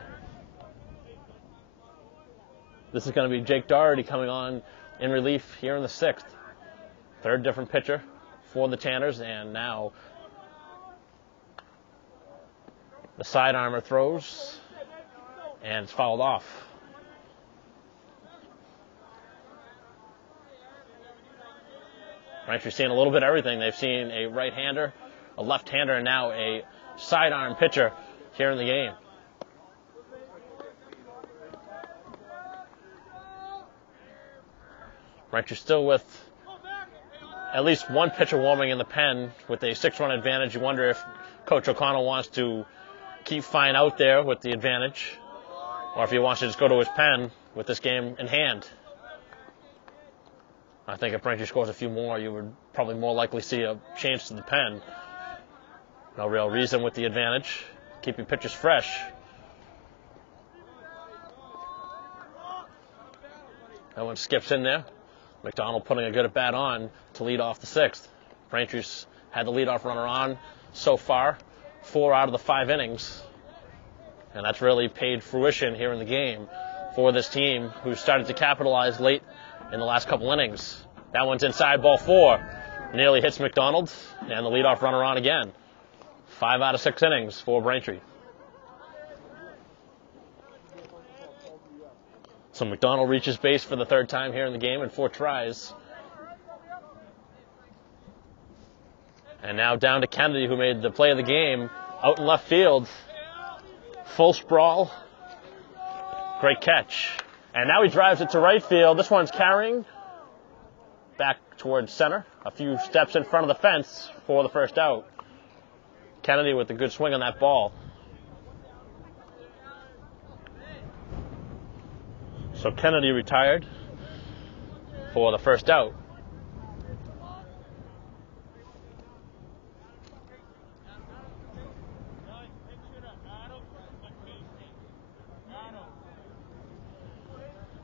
This is going to be Jake Doherty coming on in relief here in the 6th. Third different pitcher for the Tanners, and now the side armor throws, and it's fouled off. Braintree's seen a little bit of everything. They've seen a right-hander, a left-hander, and now a sidearm pitcher here in the game. Braintree still with at least one pitcher warming in the pen with a 6-run advantage. You wonder if Coach O'Connell wants to keep Fine out there with the advantage, or if he wants to just go to his pen with this game in hand. I think if Braintree scores a few more, you would probably more likely see a change to the pen. No real reason with the advantage. Keeping pitchers fresh. That one skips in there. McDonald putting a good at-bat on to lead off the 6th. Braintree's had the leadoff runner on so far, 4 out of the 5 innings. And that's really paid fruition here in the game for this team, who started to capitalize late in the last couple innings. That one's inside, ball 4. Nearly hits McDonald, and the leadoff runner on again. 5 out of 6 innings for Braintree. So McDonald reaches base for the 3rd time here in the game in 4 tries. And now down to Kennedy, who made the play of the game out in left field. Full sprawl. Great catch. And now he drives it to right field. This one's carrying back towards center. A few steps in front of the fence for the first out. Kennedy with a good swing on that ball. So Kennedy retired for the first out.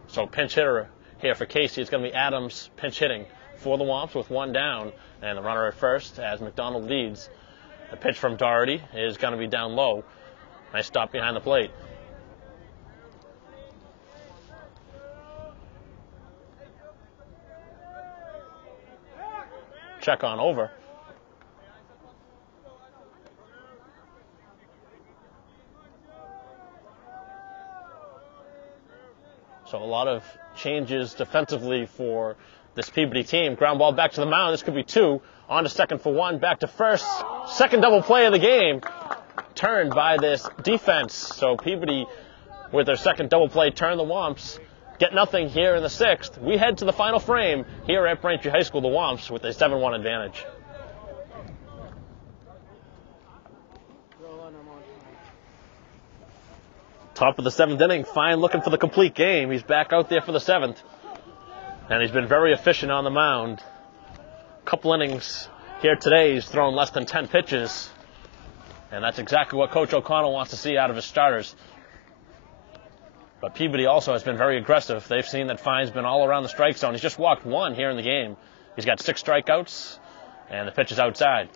So pinch hitter here for Casey. It's going to be Adams pinch hitting for the Womps with 1 down. And the runner at first as McDonald leads. The pitch from Doherty is going to be down low. Nice stop behind the plate. Check on over. So a lot of changes defensively for this Peabody team. Ground ball back to the mound. This could be 2. On to second for 1. Back to first. Second double play of the game. Turned by this defense. So Peabody, with their second double play, turn the Womps. Get nothing here in the 6th. We head to the final frame here at Braintree High School, the Womps, with a 7-1 advantage. Top of the 7th inning, Fine looking for the complete game. He's back out there for the 7th. And he's been very efficient on the mound. Couple innings here today, he's thrown less than 10 pitches. And that's exactly what Coach O'Connell wants to see out of his starters. But Peabody also has been very aggressive. They've seen that Fine's been all around the strike zone. He's just walked 1 here in the game. He's got 6 strikeouts, and the pitch is outside.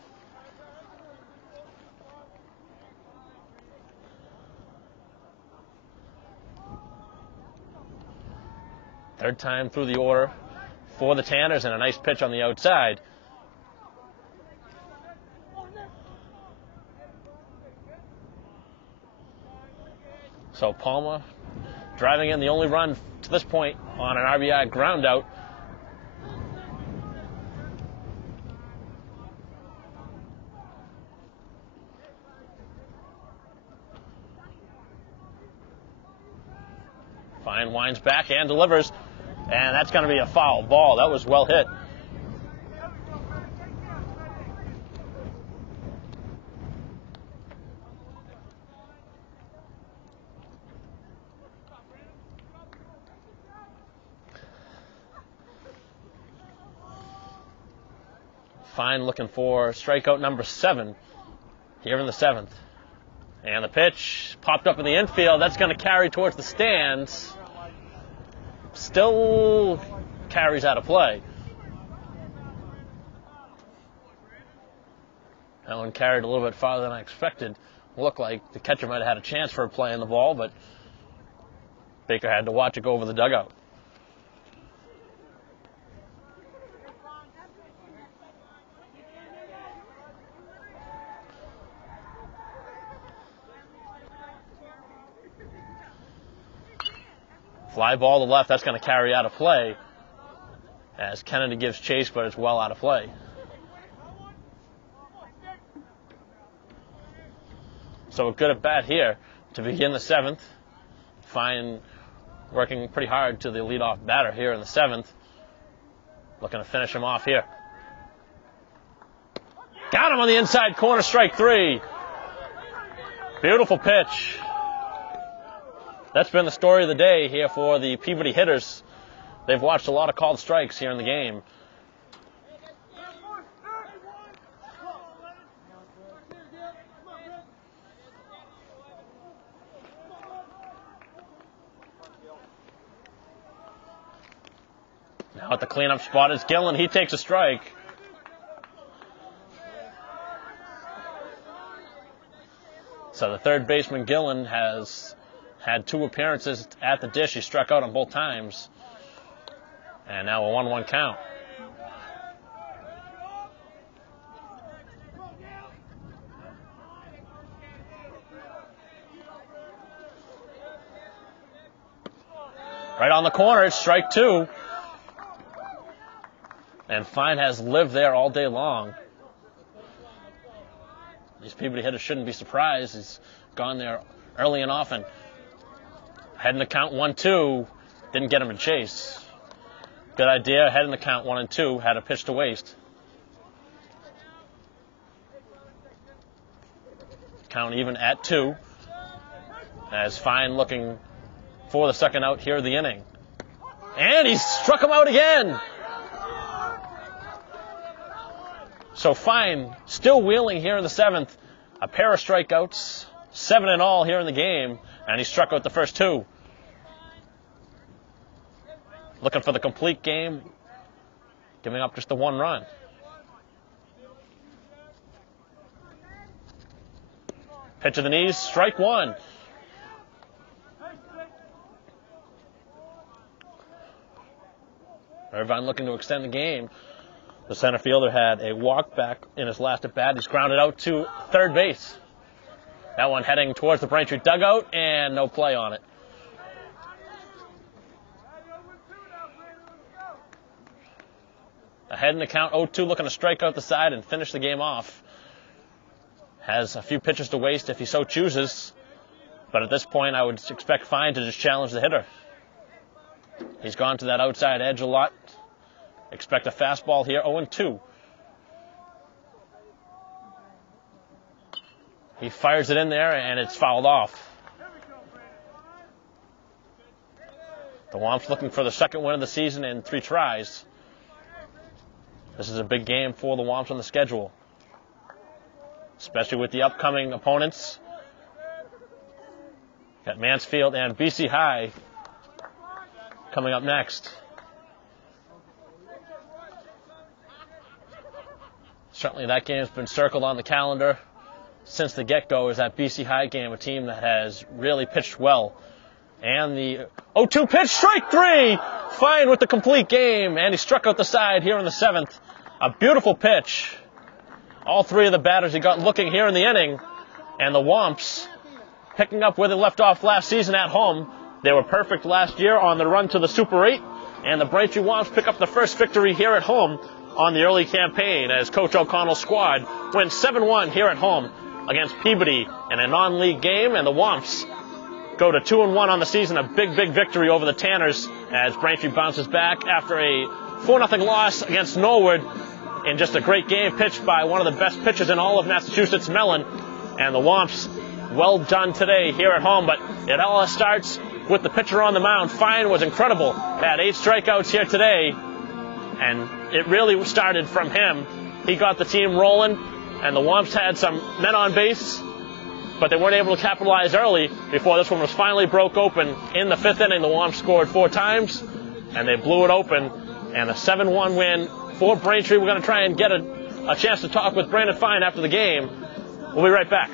Third time through the order for the Tanners, and a nice pitch on the outside. So Palma driving in the only run to this point on an RBI ground out. Fine winds back and delivers. And that's going to be a foul ball. That was well hit. Fine looking for strikeout number 7 here in the 7th. And the pitch popped up in the infield. That's going to carry towards the stands. Still carries out of play. That one carried a little bit farther than I expected. Looked like the catcher might have had a chance for a play in the ball, but Baker had to watch it go over the dugout. Fly ball to left, that's going to carry out of play as Kennedy gives chase, but it's well out of play. So a good at bat here to begin the 7th. Fine working pretty hard to the leadoff batter here in the 7th. Looking to finish him off here. Got him on the inside corner, strike 3. Beautiful pitch. That's been the story of the day here for the Peabody hitters. They've watched a lot of called strikes here in the game. Now at the cleanup spot is Gillen. He takes a strike. So the third baseman, Gillen, has had 2 appearances at the dish. He struck out on both times. And now a 1-1 count. Right on the corner, it's strike 2. And Fine has lived there all day long. These Peabody hitters shouldn't be surprised. He's gone there early and often. Head in the count 1-2, didn't get him in chase. Good idea, head in the count 1-2, had a pitch to waste. Count even at 2, as Fine looking for the second out here of the inning. And he struck him out again! So Fine still wheeling here in the 7th. A pair of strikeouts, 7 in all here in the game. And he struck out the first 2. Looking for the complete game, giving up just the 1 run. Pitch of the knees, strike 1. Irvine looking to extend the game. The center fielder had a walk back in his last at bat. He's grounded out to third base. That one heading towards the Braintree dugout, and no play on it. Ahead in the count, 0-2, looking to strike out the side and finish the game off. Has a few pitches to waste if he so chooses. But at this point, I would expect Fine to just challenge the hitter. He's gone to that outside edge a lot. Expect a fastball here, 0-2. He fires it in there, and it's fouled off. The Womps looking for the second win of the season in 3 tries. This is a big game for the Womps on the schedule, especially with the upcoming opponents. Got Mansfield and BC High coming up next. Certainly that game's been circled on the calendar since the get-go. Is that BC High game, a team that has really pitched well. And the 0-2 pitch, strike 3! Fine with the complete game, and he struck out the side here in the 7th. A beautiful pitch. All 3 of the batters he got looking here in the inning. And the Womps picking up where they left off last season at home. They were perfect last year on the run to the Super 8. And the Braintree Womps pick up the first victory here at home on the early campaign as Coach O'Connell's squad wins 7-1 here at home against Peabody in a non-league game, and the Womps go to 2-1 on the season, a big victory over the Tanners as Braintree bounces back after a 4-0 loss against Norwood in just a great game pitched by one of the best pitchers in all of Massachusetts, Mellon. And the Womps, well done today here at home, but it all starts with the pitcher on the mound. Fine was incredible. Had 8 strikeouts here today, and it really started from him. He got the team rolling, and the Womps had some men on base, but they weren't able to capitalize early before this one was finally broke open. In the 5th inning, the Womps scored 4 times, and they blew it open, and a 7-1 win for Braintree. We're going to try and get a chance to talk with Brandon Fine after the game. We'll be right back.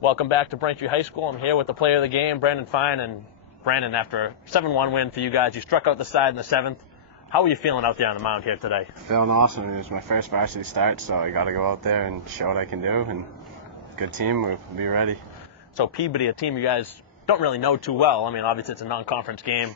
Welcome back to Braintree High School. I'm here with the player of the game, Brandon Fine. And Brandon, after a 7-1 win for you guys, you struck out the side in the 7th. How are you feeling out there on the mound here today? Feeling awesome. It was my first varsity start, so I got to go out there and show what I can do. And good team, we'll be ready. So Peabody, a team you guys don't really know too well. I mean, obviously it's a non-conference game.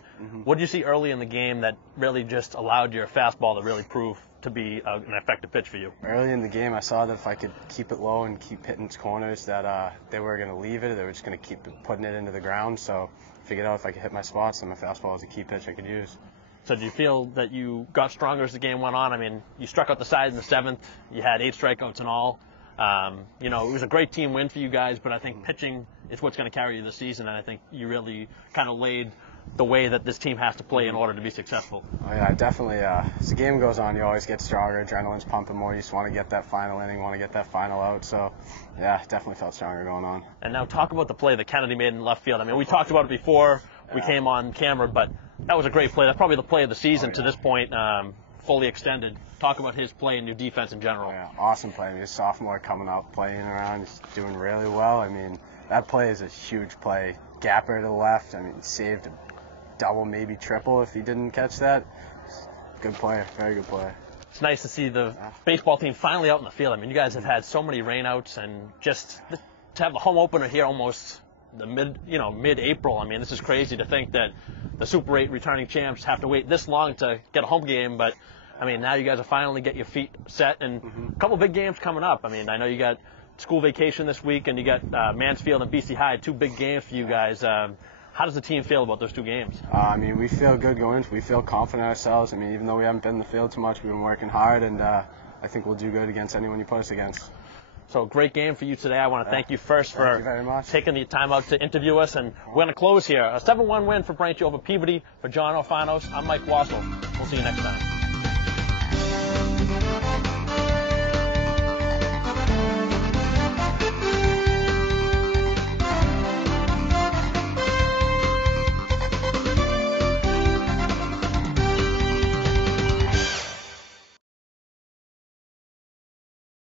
What did you see early in the game that really just allowed your fastball to really prove to be an effective pitch for you? Early in the game, I saw that if I could keep it low and keep hitting its corners, that they were going to leave it. They were just going to keep putting it into the ground. So I figured out if I could hit my spots, then my fastball was a key pitch I could use. So do you feel that you got stronger as the game went on? I mean, you struck out the side in the 7th. You had 8 strikeouts in all. It was a great team win for you guys, but I think pitching is what's going to carry you this season, and I think you really kind of laid the way that this team has to play in order to be successful. Oh, yeah, definitely. As the game goes on, you always get stronger. Adrenaline's pumping more. You just want to get that final inning, want to get that final out. So, yeah, definitely felt stronger going on. And now talk about the play that Kennedy made in left field. I mean, we talked about it before we came on camera, but that was a great play. That's probably the play of the season to this point, fully extended. Talk about his play and your defense in general. Oh, yeah, awesome play. I mean, he's a sophomore coming up, playing around. He's doing really well. I mean, that play is a huge play. Gapper to the left. I mean, saved a double, maybe triple if he didn't catch that. Good player, very good player. It's nice to see the baseball team finally out in the field. I mean, you guys have had so many rainouts, and just to have the home opener here almost the mid-April. I mean, this is crazy to think that the Super 8 returning champs have to wait this long to get a home game, but I mean, now you guys are finally get your feet set, and a couple big games coming up. I mean, I know you got school vacation this week, and you got Mansfield and BC High, 2 big games for you guys. How does the team feel about those 2 games? I mean, we feel good going into it. We feel confident in ourselves. I mean, even though we haven't been in the field too much, we've been working hard, and I think we'll do good against anyone you put us against. So great game for you today. I want to thank you first for taking the time out to interview us, and we're going to close here. A 7-1 win for Braintree over Peabody. For John Orfanos, I'm Mike Wassel. We'll see you next time.